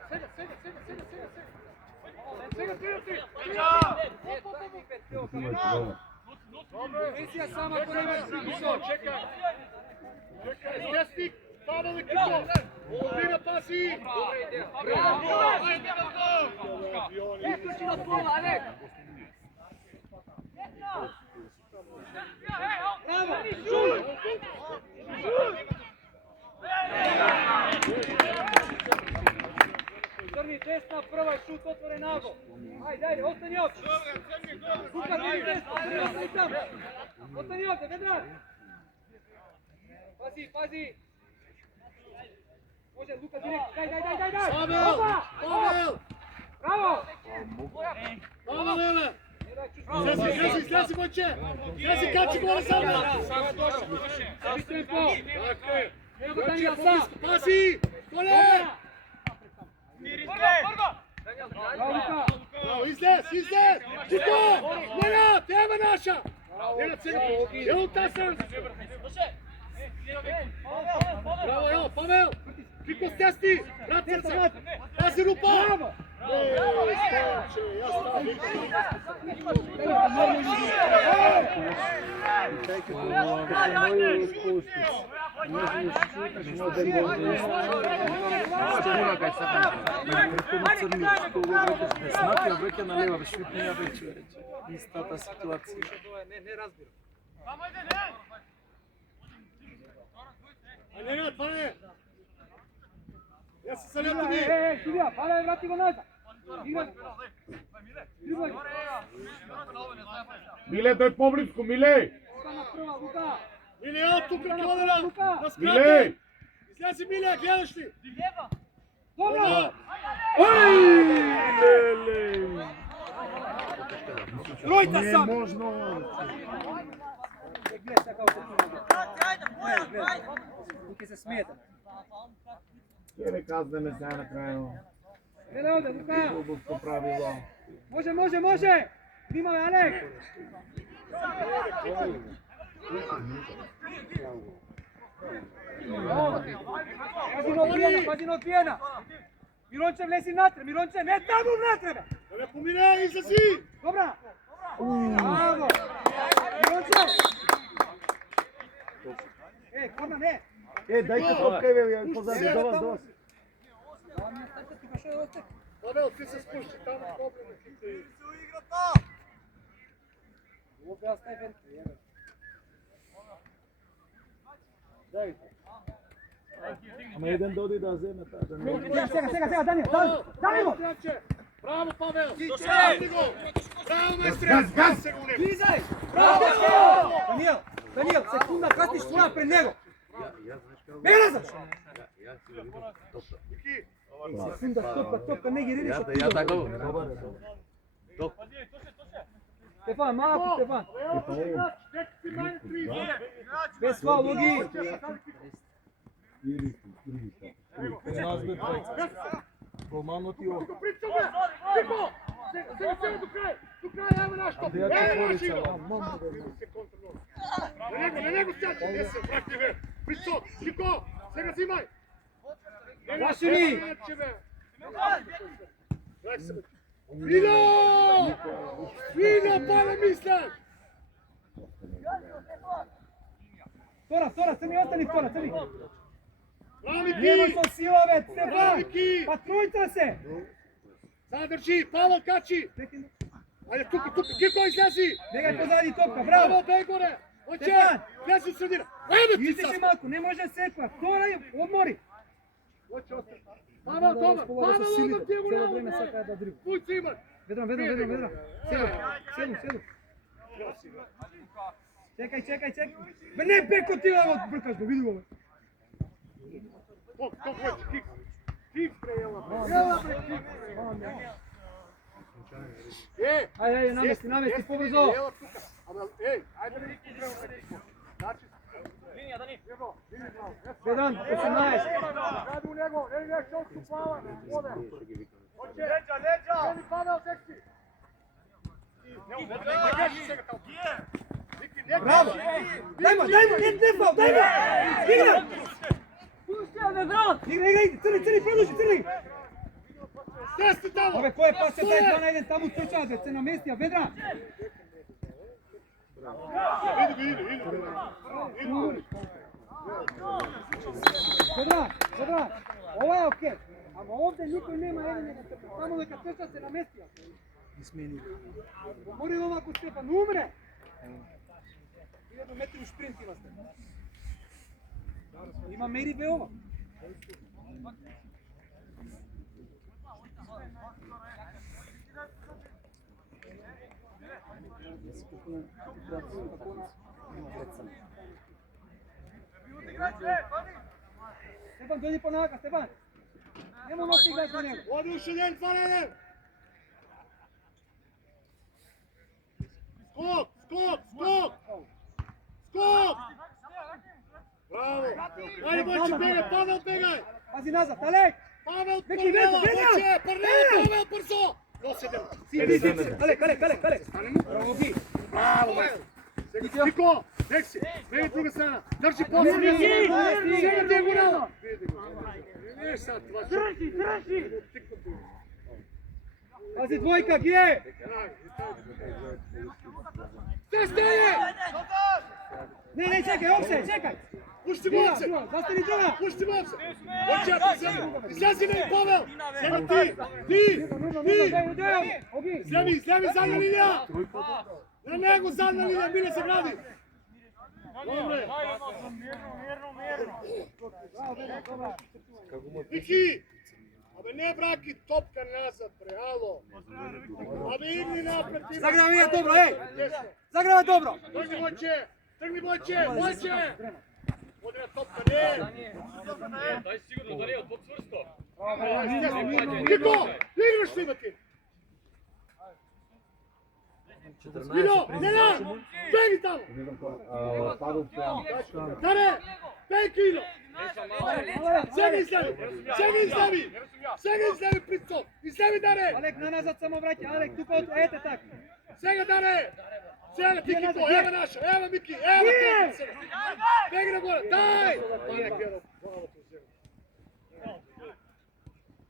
Svega, prijatelj! Misija sama ko nema smisla. Čekaj, Stjesnik, Pavel i Kiko. Odbina pasi. Isključi od pola, Alek! Crni, desna, prva šut, otvore nago. Ajde, ostani ovdje. Luka, vidi desno, ostani tamo. Ostani ovdje, Vedran. Pazi. Može, Luka, direkt, daj. Pavel! Bravo! Pavel, Eve! Slezi, Vojče! Slezi, kači gore sa mnom! Dakle, Vojče, pasi! Kole! Bravo, izlez! Čiko! Nenad, tema naša! Nenad, evo ta sam! Bravo, evo, Pavel! Kiko, stjesni! Vrati se! Pazi, rupa! Знате, веќе налева, шутнија вече. Истата ситуација. Не разбирам. Nenad, pane! Ja se sad leto mi! Судија, пале, врати го назад. Миле, дој поблиску, Миле! Лука. Mile, evo tu krakodera! Na skrate! Миле! Izlezi, Mile, gledaš li? Dobro! Ој! Леле! Тројка Не сам! можно. Гледа како се гледа. Луки се смета. Ќе не казнеме сега на крајно. Гледа овде, Лука. Клубовско правило. Може! Внимавај, Алек! Пази на одбиена! Миронче, влези натре! Миронче, не таму натре, бе! Lepo, Mile, izlazi! Добра! Браво! Миронче! Корна, не! Дајте топка, бе, позади до вас. Pavel, ti se spušti tamo pobliže. Лука, Стефан. Ама еден доди да земе таа. Сега, Данило! Bravo, Pavel! Bravo, maestre! Газ! Влизај! Браво! Даниел, секунда кратиш твоја пред него. Не назад! Секунда, топка, не ги редиш од Ја така го. Стефан, малку, Стефан. Без фаул, Луги. Нас бе тројца. Романо ти ово. Тико! Сега до крај! До крај, ево наш топ! Ево наш игра! На него стјачи! Не се, бракни бе! Прицо! Тико! Сега зимај! Вашини! Вино! Пале мислеш! Втора, Црни, остани втора, Црни. Прави Немој ки! со сила, бе, Стефан. Прави ки! Па тројца се. Задржи! Павел качи! Ајде, тука! Кико излези! Нега позади топка, Павел, браво. беј горе! Оќе! Стефан! Влези у средина! Ајде ти Истичи сас! малку, не може секоја. Втора и одмори. Оќе, остани! Павел, добар! Павел, одам ти го Цело време наво! сака да дриб. Пуј се имат! Ведрам. Седу. Чекај. Бе, не беко ти да го бркаш, бе, види го, бе. Skok hoće, kik. Kik bre, jela bre. Jela bre, kik bre. Ajde, namesti, pobrzo. Jela tuka. Ej, ajde bre, kik bre. Znači, Linija, Dani. Vedan, 18. radi u njegov, ne, čovku pala, ode. Hoće. Leđa. Jeli Pavel, seksi. Ne gaši se ga tamo. Niki, ne Bravo! Dajmo, ne fal, dajmo! Igra! Igra, crni, produži! Stesti tamo! Ove, koje pase, daj 2 na 1, tamo trča, da se namesti, a Vedran! Vedran, ovo je okej. Ама ovde никој нема еден нека трча, само дека трча се намести. Мори овако Стефан, умре! 1000 метри шпринт има Стефан. Има мери бе ова. Стефан, дојди понака, Стефан. Нема носи играч на него. Оди уште ден, 2 на 1! Скок! Браво! Ајде, Бојче, бегај, Павел, бегај! Пази назад, Алек! Павел, Веки, Павел, бега! Бојче, парнеј, Павел, брзо! Носи ден! Алек! Браво, би! Браво, бе! Нико, Лекси, бегај друга страна! Држи после! Сега диагонално! Видиш сад, това Трши! Пази двојка, ги е! Те стане! Не, чекај! Пушти го опсе! Застани друга! Пушти го опсе! Бојче, поземи! Излези ме, Павел! Сега ти! Излеми, задна линија! На него задна линија, Миле се гради! Добре! Вики! Абе не браки, топка назад, бре, ало! Абе игри напред! Загравај добро, Загравај добро! Тргни Бојче! Оди на топка, не! Дай сигурно, Дани, од подсврсто. Кико! Играш ли, бати? Мило, Ненад! Беги таму! Даре! Беги Кино! Сега излеви, Прицов! Излеви, Даре! Алек, на назад само враќа, Алек, тука, ете така! Сега, Даре! Сега ти, Кико, ева наша, ева Мики, ева Мики! Беги на горе, дай!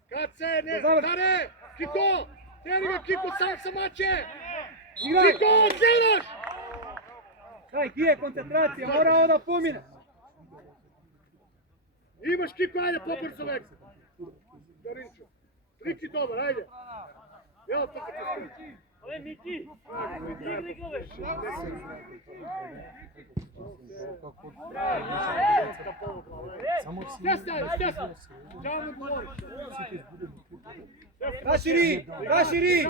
Kad se ne... Dare! Kiko! Teri ga Kiko, sam sa mače! Kiko, gledaš! Daj, Kije, koncentracija, mora ovo da pomine! Imaš Kiko, ajde, pobrzo Leksa! Garinčo! Triki dobar, ajde! Evo to se postoji! Ale Miki! Igri glave! Stjestaj! Čao me govori! Raširi!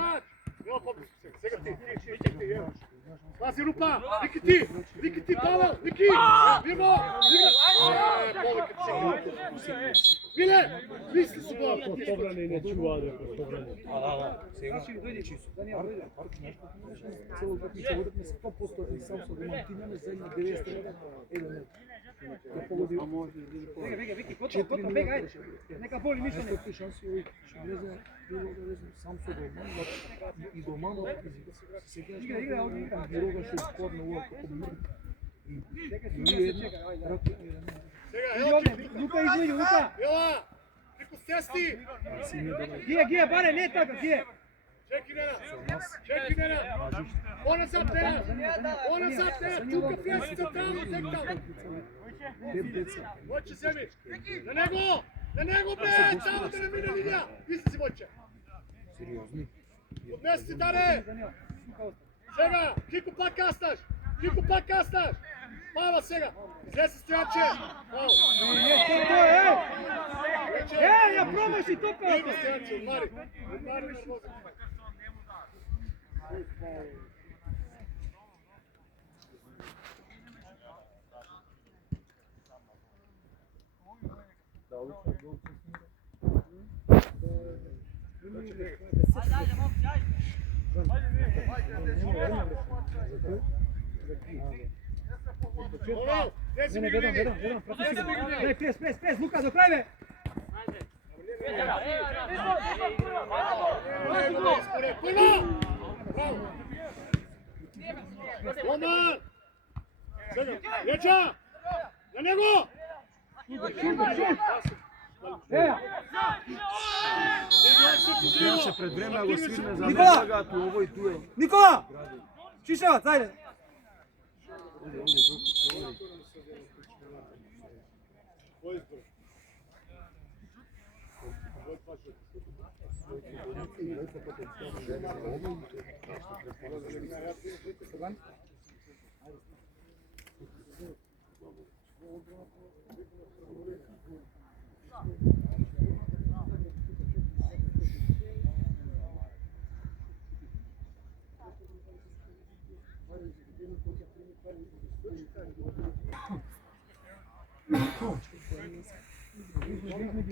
Evo pobrzo se, сега ti, evo! Pazi rupa! Viki ti, Pavel! Viki! Mirno! Mile! Misli su dobro! Pobrane ne čuva, pobrane. Raširi, dođi čisto, Danijel, dođi. Цело уtakmica utakmica 100% i sam sa Romantinama zadnji 90 element. Da pogodi Vega, Viki, kotva, bega, ajde. Neka boli ništa ne. Те шанси овој ќе влезе сам со Доман и Доман сега Игра, овде игра. Мирога што спорна ова како мир. Сега, Иди evo ovde, ti! Luka između, Luka! Ела! Kiko, stesti! Gije, bare, ne tako, Gije! Čeki Nenad! Ona sad Nenad! Čuka pjesica tamo, tek tamo! Voće sebi! Na nego bre! Tamo da ne mine linija! Izlazi Voće! Odnesi Dare! Сега! Kiko pa kastaš! Mava сега! Izlezi Stojanče! Ja promaši to kao Ima Stojanče, odmari! Odmari nervoza! Павел, дези ми Ведам, Дай, прес, Лука, до крај, бе! Омар! Леча! На него! Трябваше пред време да го свирне за Никола! неблагато, овој ту е. Никола! Чишевац, ајде!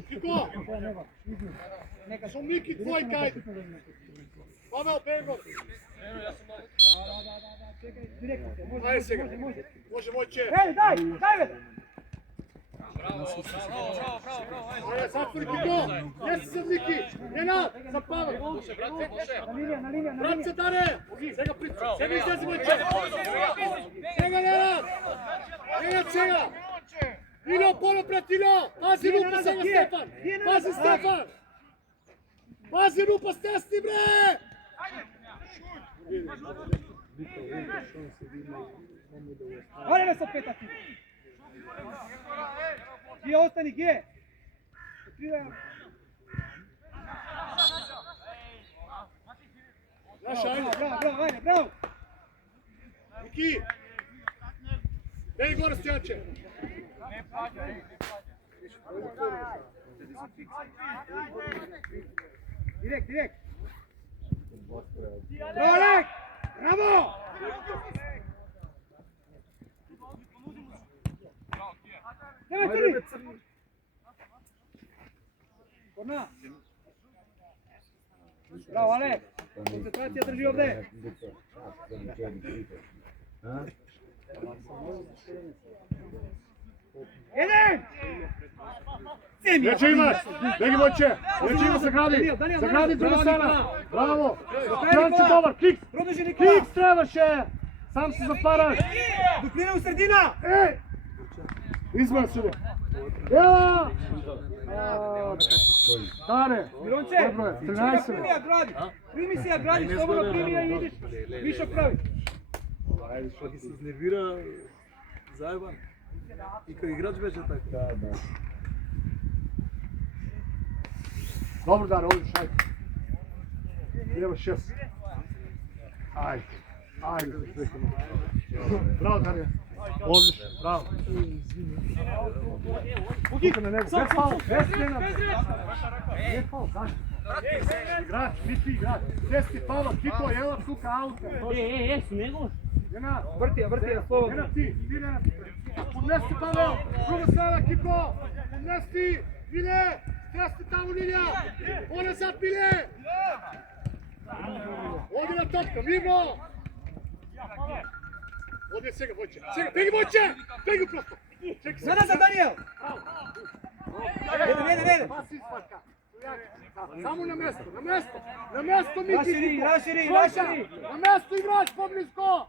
Кико! Со Мики твој кај! Павел, бего! Ајде сега! Може, мојче! Дай, бе! Ајде, затвори Кико! Јеси за Мики! Ненад, за Павел! На линија! Брат се даре! Сега прицел! Сега излези мојче! Сега Ненад! Ненад сега! Ило, понапред, Ило! Пази рупа сега, Стефан! Пази, Стефан! Пази рупа, стесни, бре! Ајде, бе, со пета ти! Ге, остани, ге! Наша, ајде! Браво, ајде, браво! Мики! Дай горе, Стојаче! Директ! Браво, Олег! Браво! Немај црни! Корна! Браво, Олег! Концентрација држи овде! Еден! Лече имаш! Беги, мојче! Лече има, загради! Загради друга страна! Браво! Стојанче добар! Кикс! Продолжи, Никола! Кикс требаше! Сам се затвараш! Дуплина у средина! Измар се! Ела! Даре! Миронче! Добро е, 13. Прими си ја гради, слободно прими ја и идиш. Вишо прави. Ајде, што ги се изнервира, заебан. И кај играч беше така. Да. Добро, Даре, одиш, ајде. Треба 6. Ајде. Браво, Даре. Одиш, браво. Тука на него, без фаул, без стена. Не фаул, даш. Играч, ти играч. Дести Павел, Кико, ела тука, аута. С него? Ненад, Врти ја, слободно. Ненад ти Ненад. Поднести Павел, друга страна, Кико. Поднести, Виле, трасти таму Лилја. Поназад, Виле. Оди на топка, мимо. Оди сега, Војче. Сега, беги, Војче. Беги просто. Sada za Daniel! Vede! Паси свака. Само на место, на место, Мики. Raširi! На место играч, поблизко.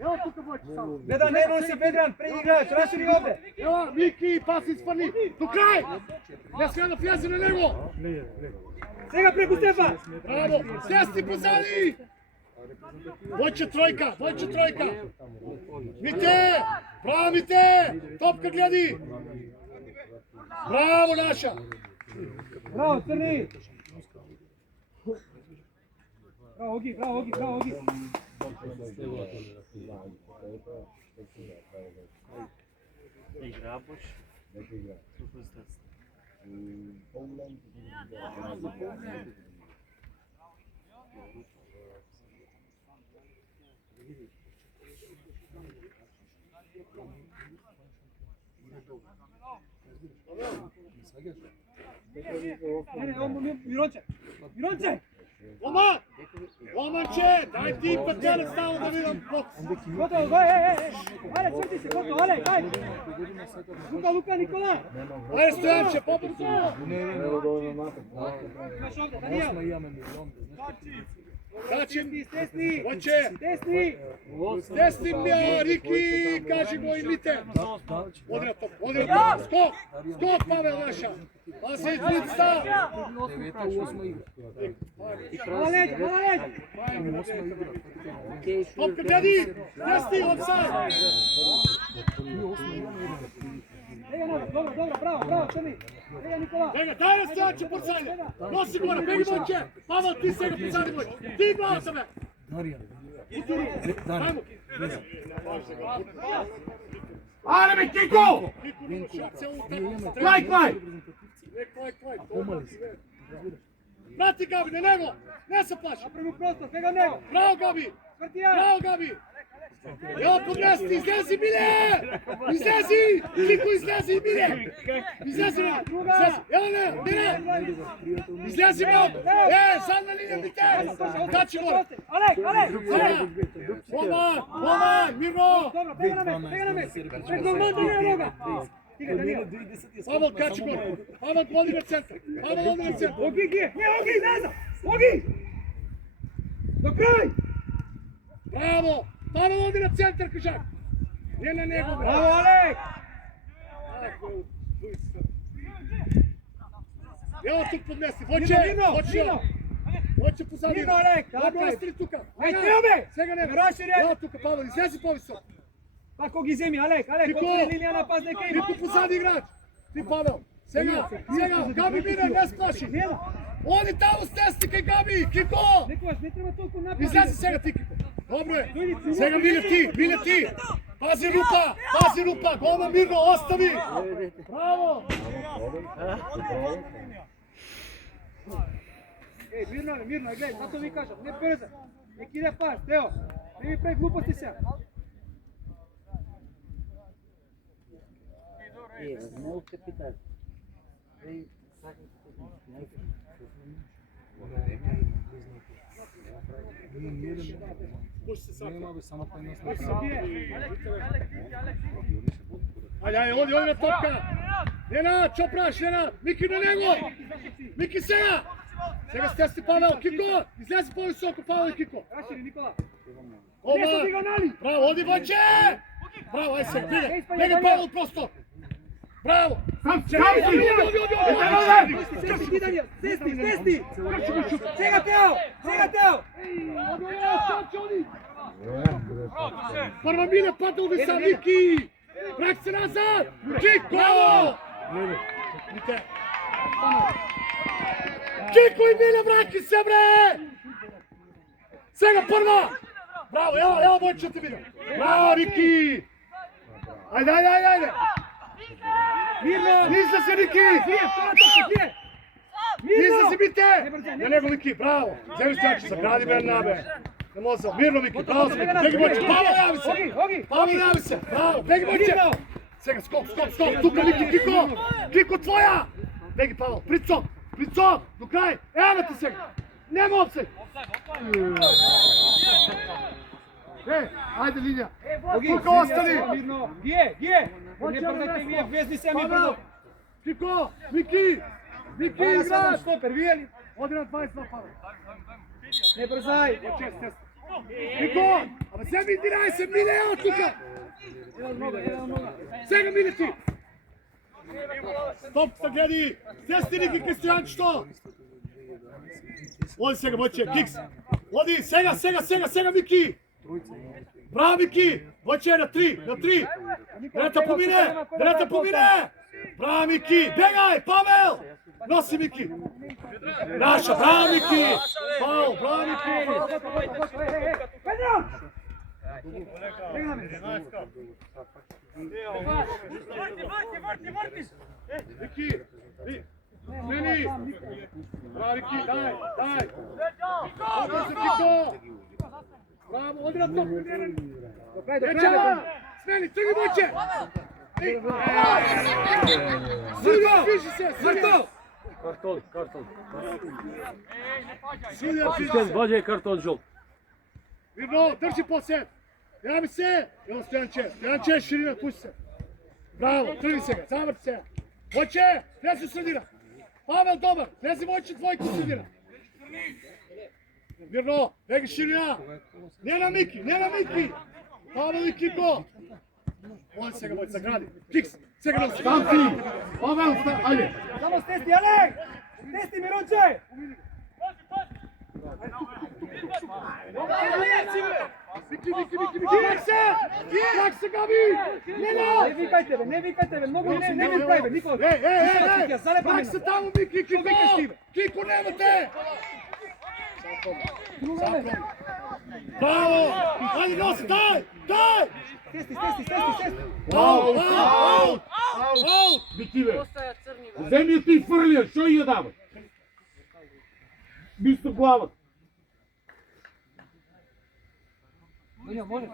Ево тука Војче само. Vedran, ne nosi Vedran, pred igrač, raširi ovde! Ево, Мики, паси свани. До крај. Не смеја да влезе на него. Сега преку Стефа! Браво, сести позади. Војче тројка. Мите, браво Мите. Топка гледи. Браво наша. Bravo, Crni! Bravo, Ogi! Mironče! Oman! Omanče, daj ti patelec tamo da vidim boks. Gotovo, goj, ajde, crti se, gotovo, ajde! Luka, Nikola! Ajde Stojanče, pobrzo! Imaš ovdje, Danijel! Осма имаме милион, знаеш. Znači, Stesni! hoće, stesni me, Riki, kaži go i Mite. Odrat, skok, skok Pavel naša. Pazi, Tvica. Девета и осма игра. Hvala leđa, hvala leđa! Осма игра. Topka gledi, stesni, offside. Ние осма имаме игра. Dobro, bravo, Crni! Lega, Nikola! Njega, daj nas Stojanče, porcajne. Nosi gore, begi moće. Pavel, ti se ga porcajne boj. Ti glava sa me. Даријан. Ajmo. Ајде бе, Кико! Клај! Помали се. Prati Gabi, na nego, ne se plaši. Napravi prostor, svega nego! Bravo Gabi, Vrtija! bravo Gabi. Evo podresti, izlezi Mile! Izlezi! Kiko izlezi Mile! Izlezi me! Evo ne, Mile! Izlezi me! Zadna linija Mite! Daći gore! Alek! Oman, mirno! Dobro, pega na me! Preko manda nije noga! Stiga, Danijel! Pavel, kači gore! Pavel, vodi na centar! Pavel, vodi na centar! Ogi, nazad! Ogi! Do kraj! Bravo! Pavel, vodi na centar, kažak! Nije na nego, bre! Bravo, Alek! Evo tu podnesi, hoće! Hoće pozadnje! Mirno, Alek! Dobro, ostali tuka! Aj, treba! Svega nema! Raširi! Evo tuka, Pavel, izlezi povisok! Kako gi zemi, Alek, Niko! otvori linija na pas neke ima! Niko pozadi igrač! Ti Pavel! Svega! Gabi Mine, ne splaši! Oni tamo stesni kaj Gabi! Kiko! Nikovaš, ne treba toliko napad! Izlezi svega ti Kiko! Dobro je! Svega Mine ti! Pazi rupa! Goma mirno, ostavi! Bravo! Ej, mirno, gledaj, zato vi kažem, ne brzo! Nek ide pas, Teo! Ne mi pravi gluposti se! Puši se sad! Нема бе само па едно Ajde, odi na topka! Nenad, čopraš, Nenad! Miki na nego! Miki сега! Сега stesti Pavel, Kiko! Izlezi po visoko, Pavel i Kiko! Raširi, Nikola! Oma! Bravo, odi voće! Bravo, aj se, bega Pavel prosto! Bravo! Stesti, Danijel! Stesti! Čega Teo! Prva Mile pada ovdje sa Miki! Vrak se nazad! Kiko! Kiko i Mile vraki se bre! Svega prva! Bravo, evo Vojče te vidim! Bravo Riki! Ajde! Mirno! Nizda se Riki! Nizda se Mite! Na nego Miki, bravo! Zemlji Stojanče, sagradi Bernabe! Ne može, mirno Miki, bravo se Miki! Begi Vojče, Pavel javi se! Pavel javi se! Bravo, begi Vojče! Svega, skok! Tuka Miki, Kiko tvoja! Begi Pavel, pricom! Do kraja! Evo ti svega! Nema opseg! Ajde linija! Tuka ostani! Mirno! Gdje? Ne brzajte vi, vezni se mi brzo! Kiko! Miki igrač! Stoper, vijeli? Odi na 22 Pavel! Ne brzaj! Kiko! Ама сега ми дирай се, Миле, ево тука! Сега Миле ти! Стоп, се гледи! Стести Рики кај Стојанче, што? Оди сега, Војче, кикс! Оди, сега, Мики! Браво, Мики! Војче, на 3! Денета помине! Браво, Мики! Бегај, Павел! Носи, Мики! Наша, браво, Мики! Пао, браво, Мики! Pedro! Miki! Meni! Bravo, Miki, daj! Odmah se, Kiko! Bravo, odi na to! Dečava! Smeni, trgi Voće! Sirija, piši se! Sirija! Картон. Судија Асистент, пише. ваѓај картон жолт. Mirno, drži posed. Javi se. Evo Stojanče, širina, pusti se. Bravo, trvi se ga, zavrti se. Hoće, Knezi sredina. Pavel dobar, Knezi Vojčić dvojku sredina. Mirno, vegi širina. Ne na Miki. Pavel i Kiko. On se ga Vojčić zagradi. Kiks, se ga nosi. Там ти! Павел, ајде! Само стести, Алек! Стести, Миронче! Miki. Как се габи? Лена! Не викајте бе, многу не викај бе, никој. Как се таму Мики, Кико немате! Браво! Ајде носи, дај! Стести. Аут! Мики бе. Земји ти фрлија, што ја дава? Мисто глава. Не, може.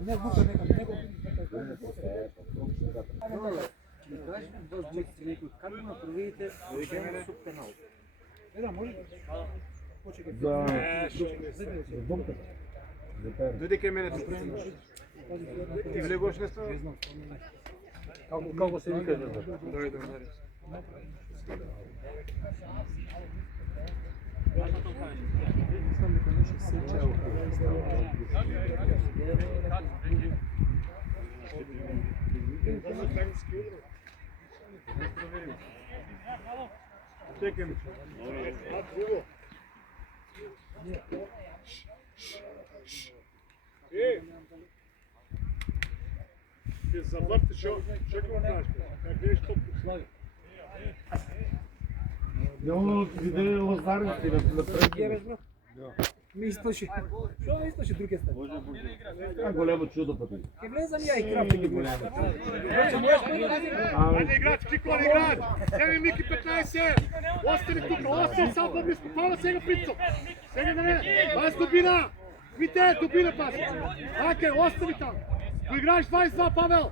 Не звука некој. Како направите со пенал? Да, може. Дојди кај мене тук. Ти влегуваш нешто? Како се вика? Дојде. Чекай ми. Ти заврти, што го правиш? Как видиш топку? Нема видео лазарности на пред. Ми истоши. Што ми истоши друге стаи? А големо чудо пати. Ке влезам ја и крапте ги влезам. Ајде играч, Кико, играч! Еви Мики 15! Остани тук, остани сам по-близко, пала сега Прицо! Сега да не, пас дубина! Вите, дубина пас! Аке, остани там! Доиграеш 22, Павел!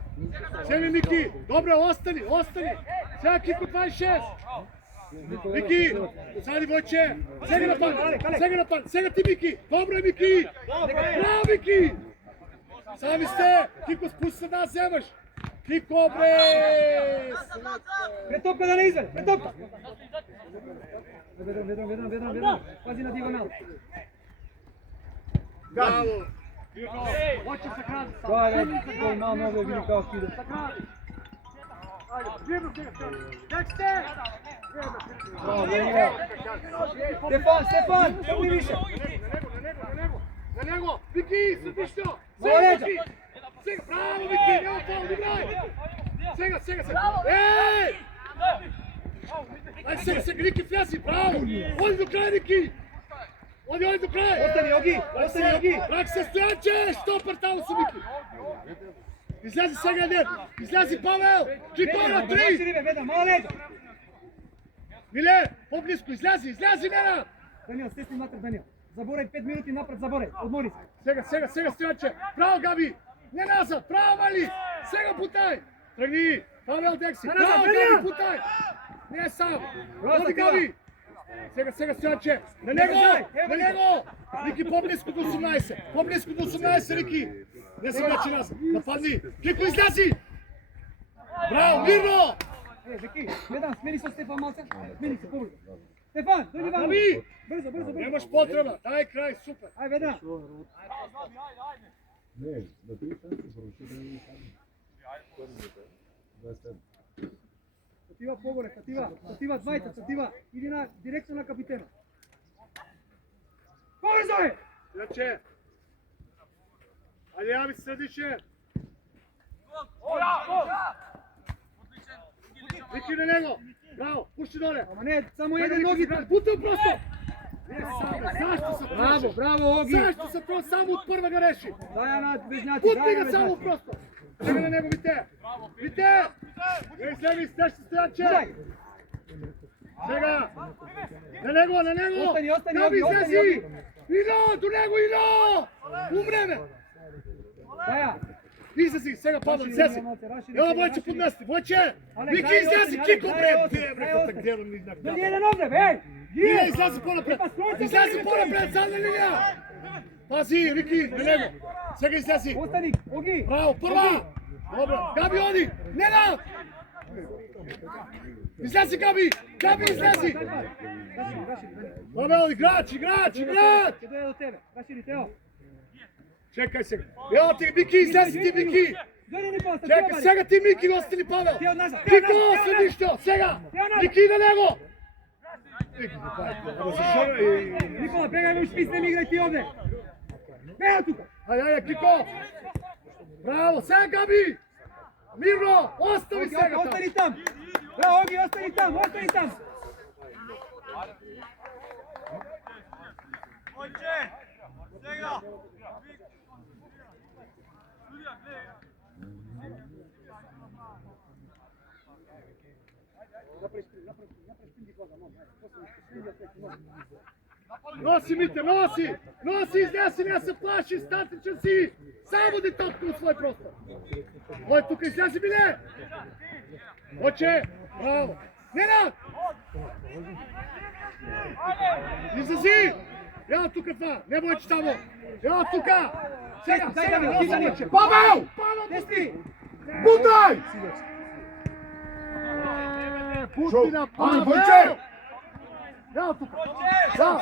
Сега Мики, добре, остани! Сега Кико 26! Мики, сади Вojče! Сега напад! Сега ти Мики! Добре Мики! Браво Мики! Сами сте! Кико спусти се да вземаш! Кико бре! Претопка да не извади, претопка! Ведрам. Пази на диагонал. Браво! Hoće se krati sam. Тоа е, тој мал много е вели како кида. Ajde, mirno se ga stani. Tek ste! Стефан, што ми више? На него! Вики, срди што! Мало леđa. Сега, браво Вики, нема фаул, играј! Сега! Еј! Ајде сега, Вики влези, браво! Оди до крај, Вики! Оди до крај! Остани Оги! Брак се Стојанче, штопер таму со Вики! Излези сега ден! Излези Павел! Кико на 3! Ведам, мало леđa. Миле, поблиску, излези, Нена! Даниел, стесни натре, Даниел. Заборај 5 минути напред, заборај. Одмори се. Сега Стојанче! Браво Габи! Не назад, браво Мали! Сега путај! Тргни! Павел Декси! Браво Габи, путај! Не сам! Оди Габи! Сега Стојанче! На него! Рики, поблиску до 18! Рики! Не се гачи назад! Нападни! Кико, излези! Браво, мирно! Вики, ведам, смени со Стефан малце. Смени се, побрзо. Стефан, дојди вамо. Габи! Брзо. Немаш потреба, дај крај, супер! Ај, ведам. Не, да ти се поруши Катива погоре, катива двајца, иди на директно на капитена. Побрзо е! Стојанче! Ајде, јави се средише! Вики на него! Браво, пушти доле! Ама не, само еден ноги. Путај просто! Не сам, зашто се проши? Браво, Оги. Зашто се проши? Само од прва го реши! Дај на безњаци, Путни го само просто! Сега на него, Вите! Не излеги, стеши Стојанче! Сега! На него! Остани, Габи, Оги, излези! Ино, до него, Ино! Умреме! Даја. Излези, сега Павел, излези. Ела Војче подмести, Војче! Вики излези, Кико бре! Бре, гледам ни знак. Дојди еден овде, бе! Гие, излези понапред! Излези понапред, задна линија! Пази, Вики, на него! Сега излези! Остани, Оги! Браво, прва! Добро, Габи оди! Ненад! Излези, Габи! Габи, излези! Добро, играч, играч, играч! Ќе дојде до тебе, Рашиди, Тео! Чекај сега. Ево ти, Мики, излези ти, Мики! Дојди Никола, Чекај, сега ти, Мики, остани Павел! Тео назад, Кико, следиш Тео, сега! Мики на него! Никола, бегај во шпиц, не ми играј ти овде! Бега тука! Ајде, Кико! Браво, сега Габи! Мирно, остави сега там! Остани там! Браво, Оги, остани там, остани там! Носи, Мите, носи! Носи, излези, не се плаши, статичен си! Само да топка у свој простор! Ој, тука излези, Миле! Оче! Браво! Ненад! Излези! Ево тука това! Не бојче тамо! Ево тука! Сега, сега, носи, Оче! Павел! Десни! Бутай! Путина, Павел! Ево тука! Да!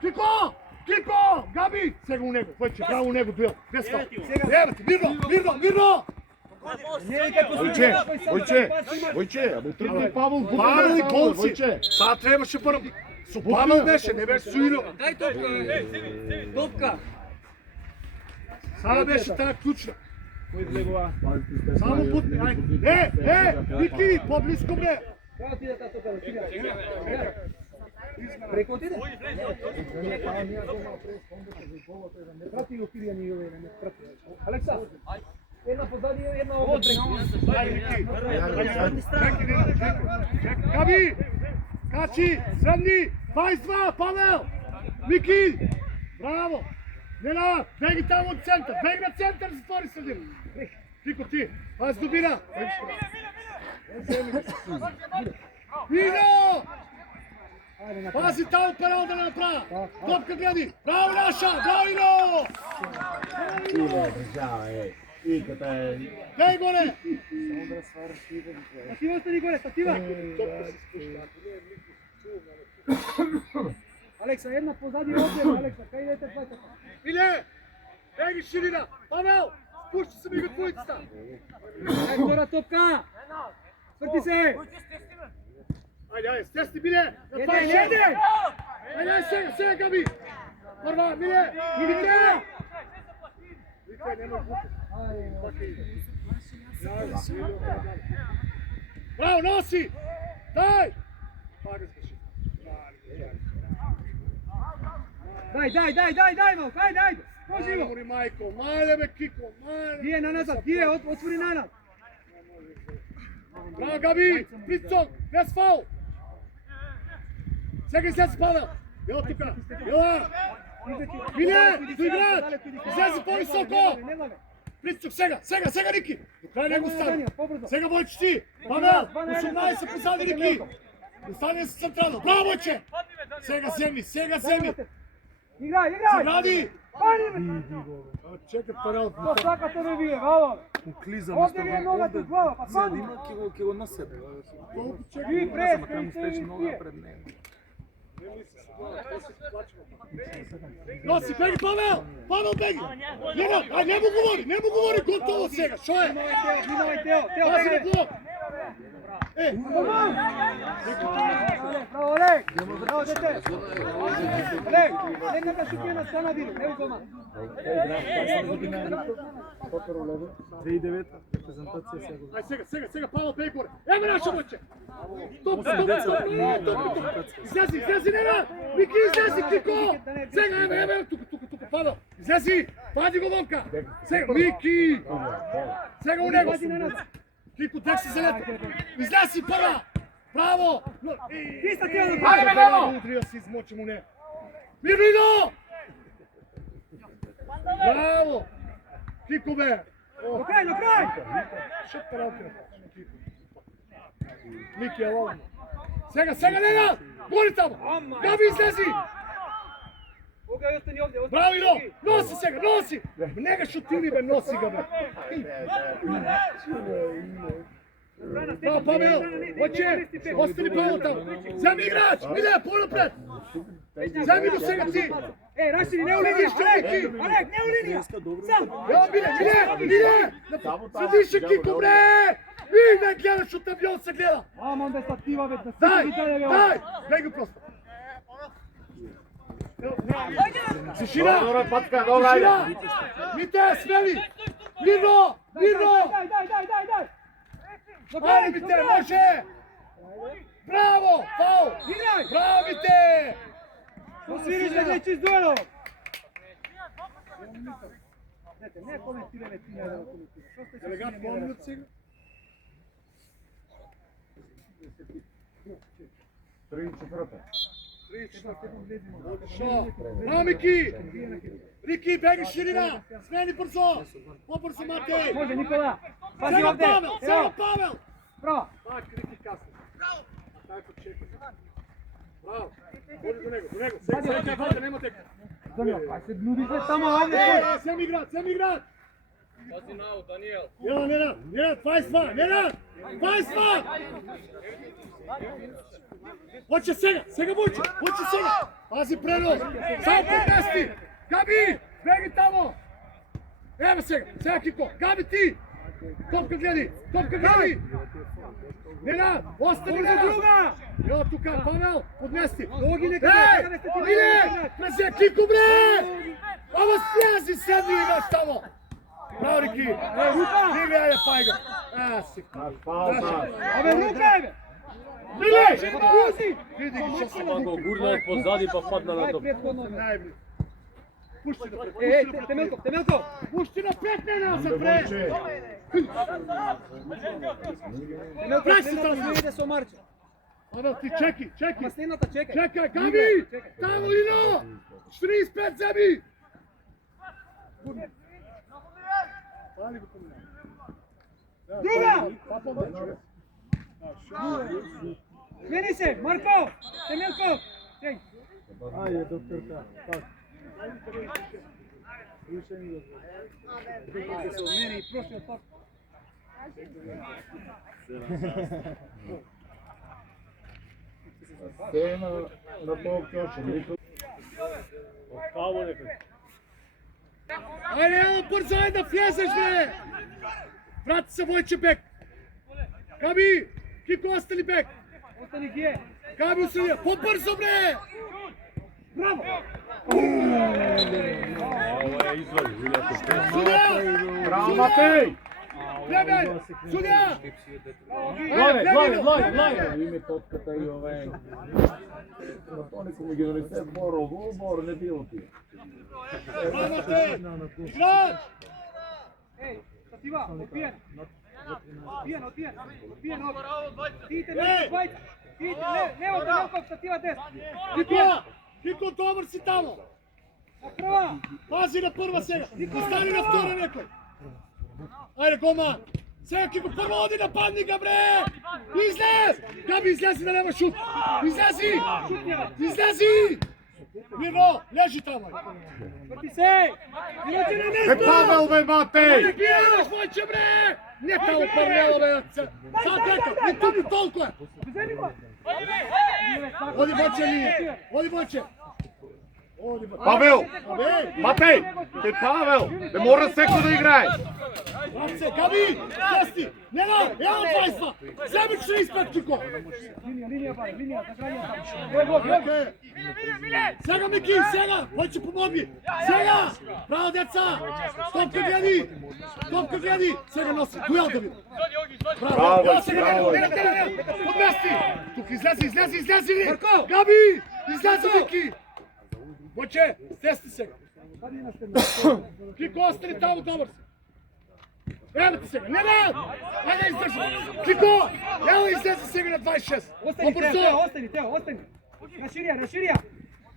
Кико! Кико! Габи! Сега у него, Војче, браво у него, дуел! Без фал! Ево ти, мирно! Војче, абе тргни Павел, Павел и голци! Сега требаше прво! Со Павел беше, не беше со Иро! Дај топка, топка! Сега беше таа клучна! Само путни, ајде! Вики, поблиско бре! Како ти да таа топка, преко отиде? Не прати го Киријан и овој, не прати. Алекса, една позади, една овде преко. Ајде, Вики! Чекай, Габи! Качи, средни, 22, Павел! Вики! Браво! Ненад, беги таму од центар, беги на центар, затвори средина. Тико ти, пази дубина. Ино! Пази таму парал да не направа. Топка гледи. Браво наша, браво Ино! Дей горе! Статива остани горе, статива! Алекса, една позади овде, Алекса, кај идете двајцата? Иле! Беги ширина! Павел! Спушти се ми го твојцата! Ај, втора топка! Сврти се! Ајде, стесни, Миле! Еде! Ајде, сега, Габи! Прва, Миле! Миле! Викај, нема глупост. Браво, носи! Дај! Пага скаши. Дај, Малко, ајде! Може го! Отвори, мајко, мале бе, Кико, мале! Гие на назад, гие, отвори назад! Браво, Габи! Прицок, без фаул! Сега излези Павел! Ево тука! Ела! Миле! Доиграч! Излези по-високо! Прицок, сега, Рики! До крај не го стави! Сега Војче ти! Павел! 18 позади Рики! Остане се централно! Браво, Војче! Сега земни! Играј! Ради! Пани! Чекай, Парел! Тоа сакате да вие, баба! Уклиза, Овде ви е ногата од глава, па пани! има ќе го насебе. Ви прескачите и вие! Носи, беги, Павел! Павел, беги! Не му говори, готово сега, шо е? Внимавај, Тео! Тео, Пази на бегај! блок! Браво, Олег! Браво, дете! Олег, едната шутина стана дири, не узома. 2009 репрезентација сега. Ај, сега, Павел, беги горе! Еме наша Војче! Топ! Излези, Нена! Мики, излези, Кико! Сега, еме, тука, Павел! Излези! Пади го вонка! Сега, Мики! Сега у него! Кико, тек се залета! Излези, прва! Браво! Иста Тео да Ајде, бе, него! Утри да се измочим у него! Мирно! Браво! Кико, бе! До крај, до крај! Шепта раке. Мики е ловно. Сега, Нена! Гори тамо! Габи излези! Ограј, остани овде, остани. Браво, Ино! Носи сега, носи! Не га шутили, бе, носи га, бе. Браво, Павел! Оче! Остани Павел тамо! Земи играч! Иде, по-напред! Земи го сега ти! Е, Рашиди, не у линија, Олег! Олег, не у линија! Сам! Ево, иде! Следише Кико, бре! И не гледаш от авион се гледа! Ама онда са тива, бе, да си Дай! дај, бе, Дай! Дай го просто! Тишина! Тишина! Мите, смели! Мирно! Мирно! Дај! Айде, Мите, може! Браво! Фаул! Играј! Браво, Мите! Свириш да не чист дуело! Не коментираме ти, не да коментираме. Делегат, помнят сега? Шо? Браво, Мики! Рики, беги ширина! Смени бързо! По-бързо, Матей! Може, Никола! Пази Сега овде! Павел! Сега Павел! Браво! Так, Рики касно. Дай почекай. Браво! Ходи до него. Сега тека, нема тека. Даниел, се нудиш бе тамо овде! Сем играт! Пази нао, Даниел. Нена, 22! Нена! 22! Hoće сега vuče! Hoće сега! Pazi prenos! Samo podnesti! Gabi! Begi tamo! Evo сега Kiko! Gabi ti! Topka gledi! Nena! Ostani Nena! Druga! Jo, tuka, Pavel! Podnesti! Nogi neka Ej! Ide! Preze Kiko, bre! Ovo sjezi sedmi imaš tamo! Bravo, Riki! Igre, ajde, pajga! Si. Абе, рука е! Mile! Пузи! Vidi gi što se Па го гурна од позади па падна на топ. najbolje. Pušti napred, Темелков! pušti napred, ne nazad, bre! Темелков не иде со Марче. Pavel, ti čeki! Маслината чекај. Čekaj, Gabi! Tamo, Ino! 45 zebi! Pali go pomina. Druga! Papom, Смени се! Марко! Темелков! Чеј! Ajde, doktorka, tak. Više mi dobro. Мени, прошиот пак. Каво некој. Ajde, evo, brzo, ajde, fljezeš, bre! Vrati se Vojče bek! Gabi! Kiko, ostani bek! Остани ги е. Gabi u sredinu, pobrzo, bre! Браво! Ова е извади, Sudja! Браво, Матеј! Vremen! Sudja! Главе, име тотката и ове. Тони кој ми ги донесе Бор, не било ти. Bravo, te! Igrač! Еј, Статива, опиен. Опиен. Тите, Ей! двајца. Тите, не од Темелков, Статива дес. Kiko, dobar si tamo! На прва. Pazi na prva сега! Ostani na vtora nekoj! Ajde, Goma! Сега Kiko, prvo odi napadni ga, bre! Izlez! Gabi, izlezi da nema šut! Izlezi! Mirno, leži tamo! Врти се. Иначе на место. Pavel, be, Matej! Ne bijaš, Vojče, bre! Не tamo parnelo, be! Sad teka, ni tu ni toliko je! Вземи го. Odi Vojče nije! Odi Vojče! Павел! Ej! Матеј! Те Павел! Не мора секој да играе! Братце, Gabi! Jesti! Nena, evo 22! Zemi 45, Kiko! Линија, баре, линија, за крајот таму. Okej. Сега, Miki, сега! Hoće pomogi! Сега! Bravo, deca! Topka gledi! Сега nosi, duel da vidim! Bravo! Bravo, Сега, bravo. podmesti! Тук излези! Gabi! Излези, Miki! Hoće, stesti сега! Kiko, ostani tamo, dobar si! Evo ti сега! Nena! Ajde, izdrži! Kiko! Evo, izlezi сега na 26! Остани, Побрзо! Тео, остани. Расширија.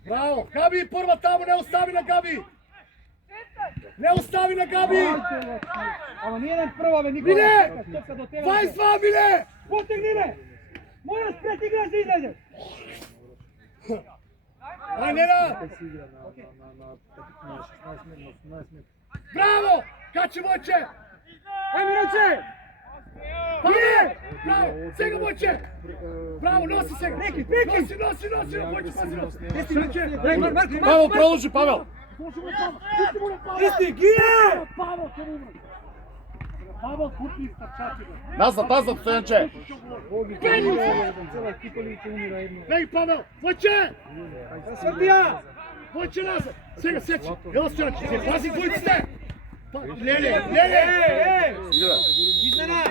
Bravo! Gabi, prva tamo, ne ostavi na Gabi! Не остави на Габи! Ама nije nam prva, ve Nikola. Mile! Čeka do tebe. 22, Mile! Potegni me! Moraš pred igrač da izlezeš! Aj, Nenad! Bravo! Kači Vojče! Aj, Miroče! Pavle! Bravo! Sega Vojče! Bravo, nosi Sega! Neki! Nosi, Vojče, pazi nosi! Pavel, proloži, Pavel! Isti, gije! Pavel, kupi istračati ga! Nazad, Stojanče! Penju se! Цела екипа ли ќе умира едно. Ej, Pavel! Vojče! Svrtija! Vojče nazad! Sega, seći! Evo Stojanče! Pazi, dvojice! Lele! Iznena!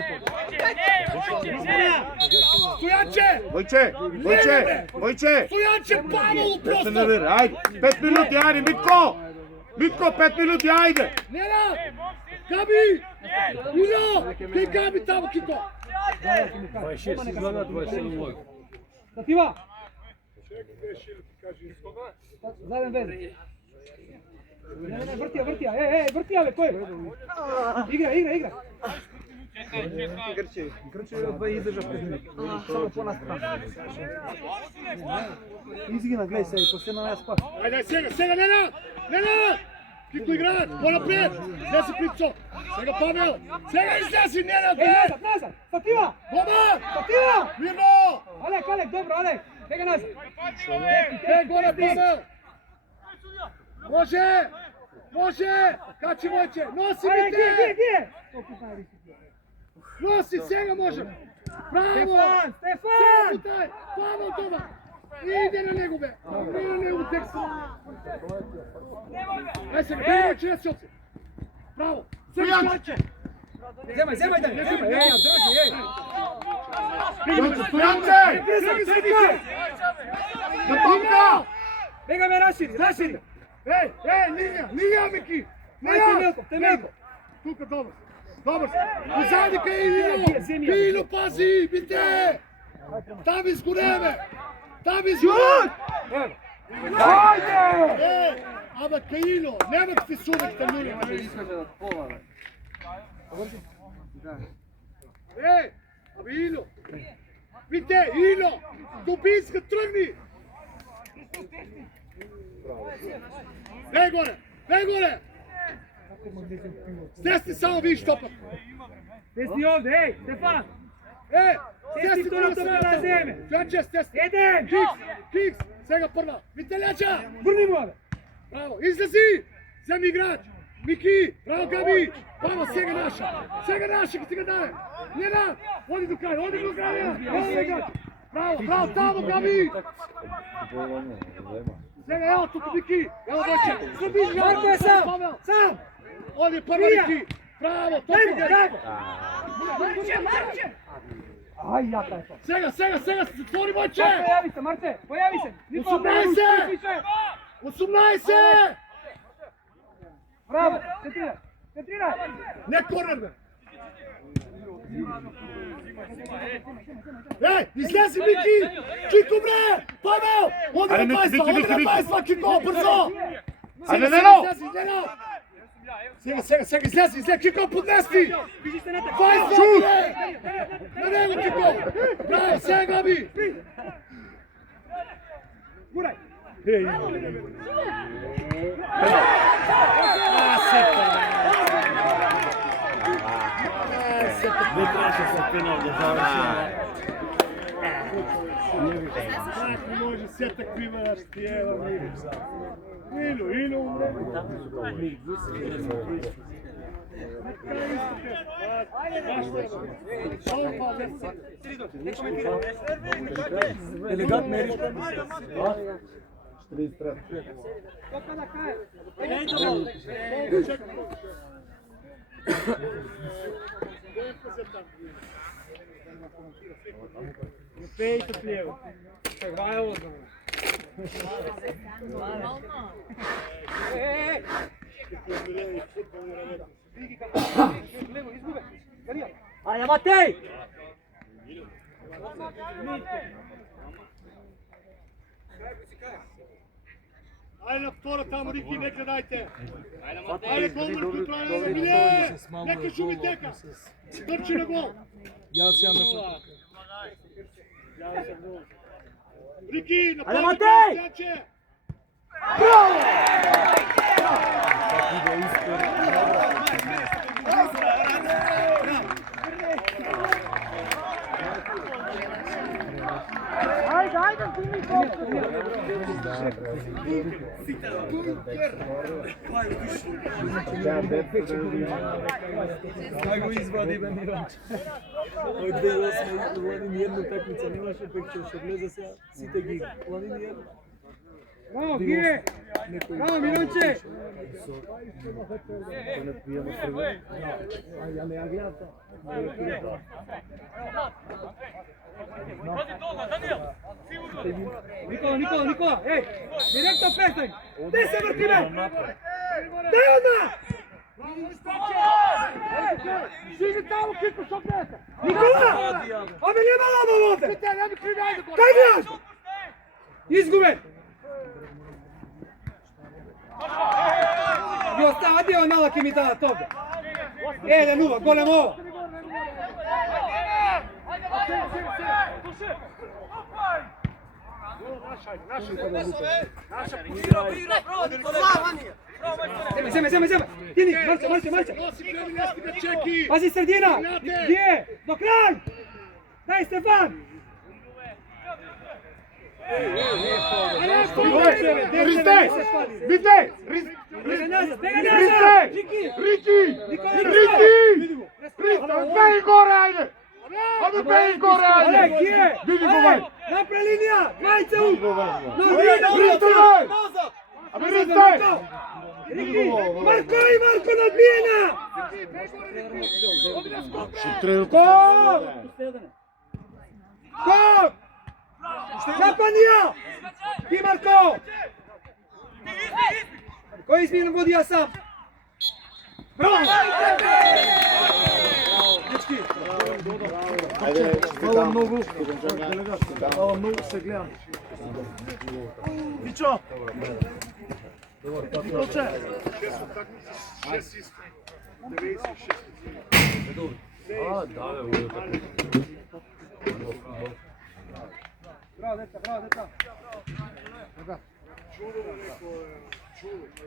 Iznena! Stojanče! Vojče! Stojanče, Pavel u Ne se prostor! nervira, ajde! 5 minuti, ajde, Mitko! Mitko, 5 minuti, ajde! Nenad! Gabi! Uno! Ti Gabi tamo, Kiko! 26 izgleda, 27 log. Stativa! Zadem veze. Ne, vrtija. Vrtija, ko je? Igra. Grče два издржа пред мене. Само по настрана. Изгина, гледај се, последно ја спас. Ajde, Sega, Nenad! Kiko igrač, ponaprijed! Znesi Prico! Sega Pavel! Sega iznesi, Nenad! Nazad! Stativa! Dobar! Stativa! Mirno! Alek, dobro, Alek! Ega nazad! Gore, Pavel! Može! Kači Vojče! Nosi mi te! Gdje? Nosi, Sega može! Bravo! Stefan! Taj! Pavel dobar! Ide na njegove! Ide na njegove tekstu! Aj Sega, ti Vojče nesi opcije! Bravo! Sega Vojče! Zemaj, drži, Stojanče! Na Tomka! Ega me raširi! Ej, linija, Miki! Temelko! Tuka, dobro. Pozadi ka je Ilo, pazi, bite! Tam izgureme! Ajde! Ej, ama ka Ilo, nema ti suvek tam ljudi. Ej, ama Ilo! Bite, Ilo! Dubinska, trgni! Daj gore! Stesni samo vi štopak! Stesni ovdje, ej, Stefan! Stesni to na tome na zeme! Čanče, stesni! Idem! Kiks! Svega prva! Viteljača! Vrni mu ovdje! Bravo, izlazi! Zemlji igrač! Miki! Bravo, Gabi! Bravo, Sega naša, kad ti ga daje! Nenad! Odi do kraja! Bravo, tamo, Gabi! Sega, evo tu Miki! Evo Vojče! Srbiš, Marko je sam! Odi je prva Miki! Bravo, to ti ga! Aj, jaka je to! Sega, stvori Vojče! Pojavi se! 18! Bravo! Centriraj! Ne korner me! Ej, izlezi Miki! Kiko bre! Pavel! Odi na 22, Kiko, brzo! Ajde, Neno! Sega, izlezi, Kiko, podnesti! 22 bre! Na njegu, Kiko! Bravo, Sega bi! Guraj! Ne traže se penal da završi. Kako može sjetak primaraš ti evo Ilu umre. Елегантна еричка. 43. Peito, Pliego. Vai, Osman. Ajde, Matej! Ајде на втора таму, Рики, не гледайте. Ајде, Ајде, голман приправljeno, Миле! Нека шуми тека. Трчи на гол. Ја си јам на Рики, на Ајде, Матеј! Јаче! Кај го извади бе Миранче. Од 2008 Ланин една такмица немаше, пек ќе влезе сега сите ги. Ланин една. Браво, Гие! Браво, Милонче! Ја не ја гледам. Никола, ей! Директно престань! Те се врти, бе! Дај одма! Стигни таму, Кико, што гледате? Никола! Абе, нема лоба овде! Кај гледаш? Изгубен! Ги остава, ади овој малак и ми дадат овде. 1-0, големо! Зема! Тини, марче! Пази средина! Гие! До крај! Дај, Стефан! Вите! Бега назад! Рики! Беј горе, ајде! Абе, беј горе, ајде! Оле, Гие! Види го вај! Напре линија! Мајце у! Ристе, бе! Абе, Ристе! Марко надбиена! Коп! Напанија! Ти, Марко! Кој измина води ја сам? Браво! Фала многу. Фала многу, се гледам. Вичо! Вичо! 96. Браво, деца! Чудово neko, čudo.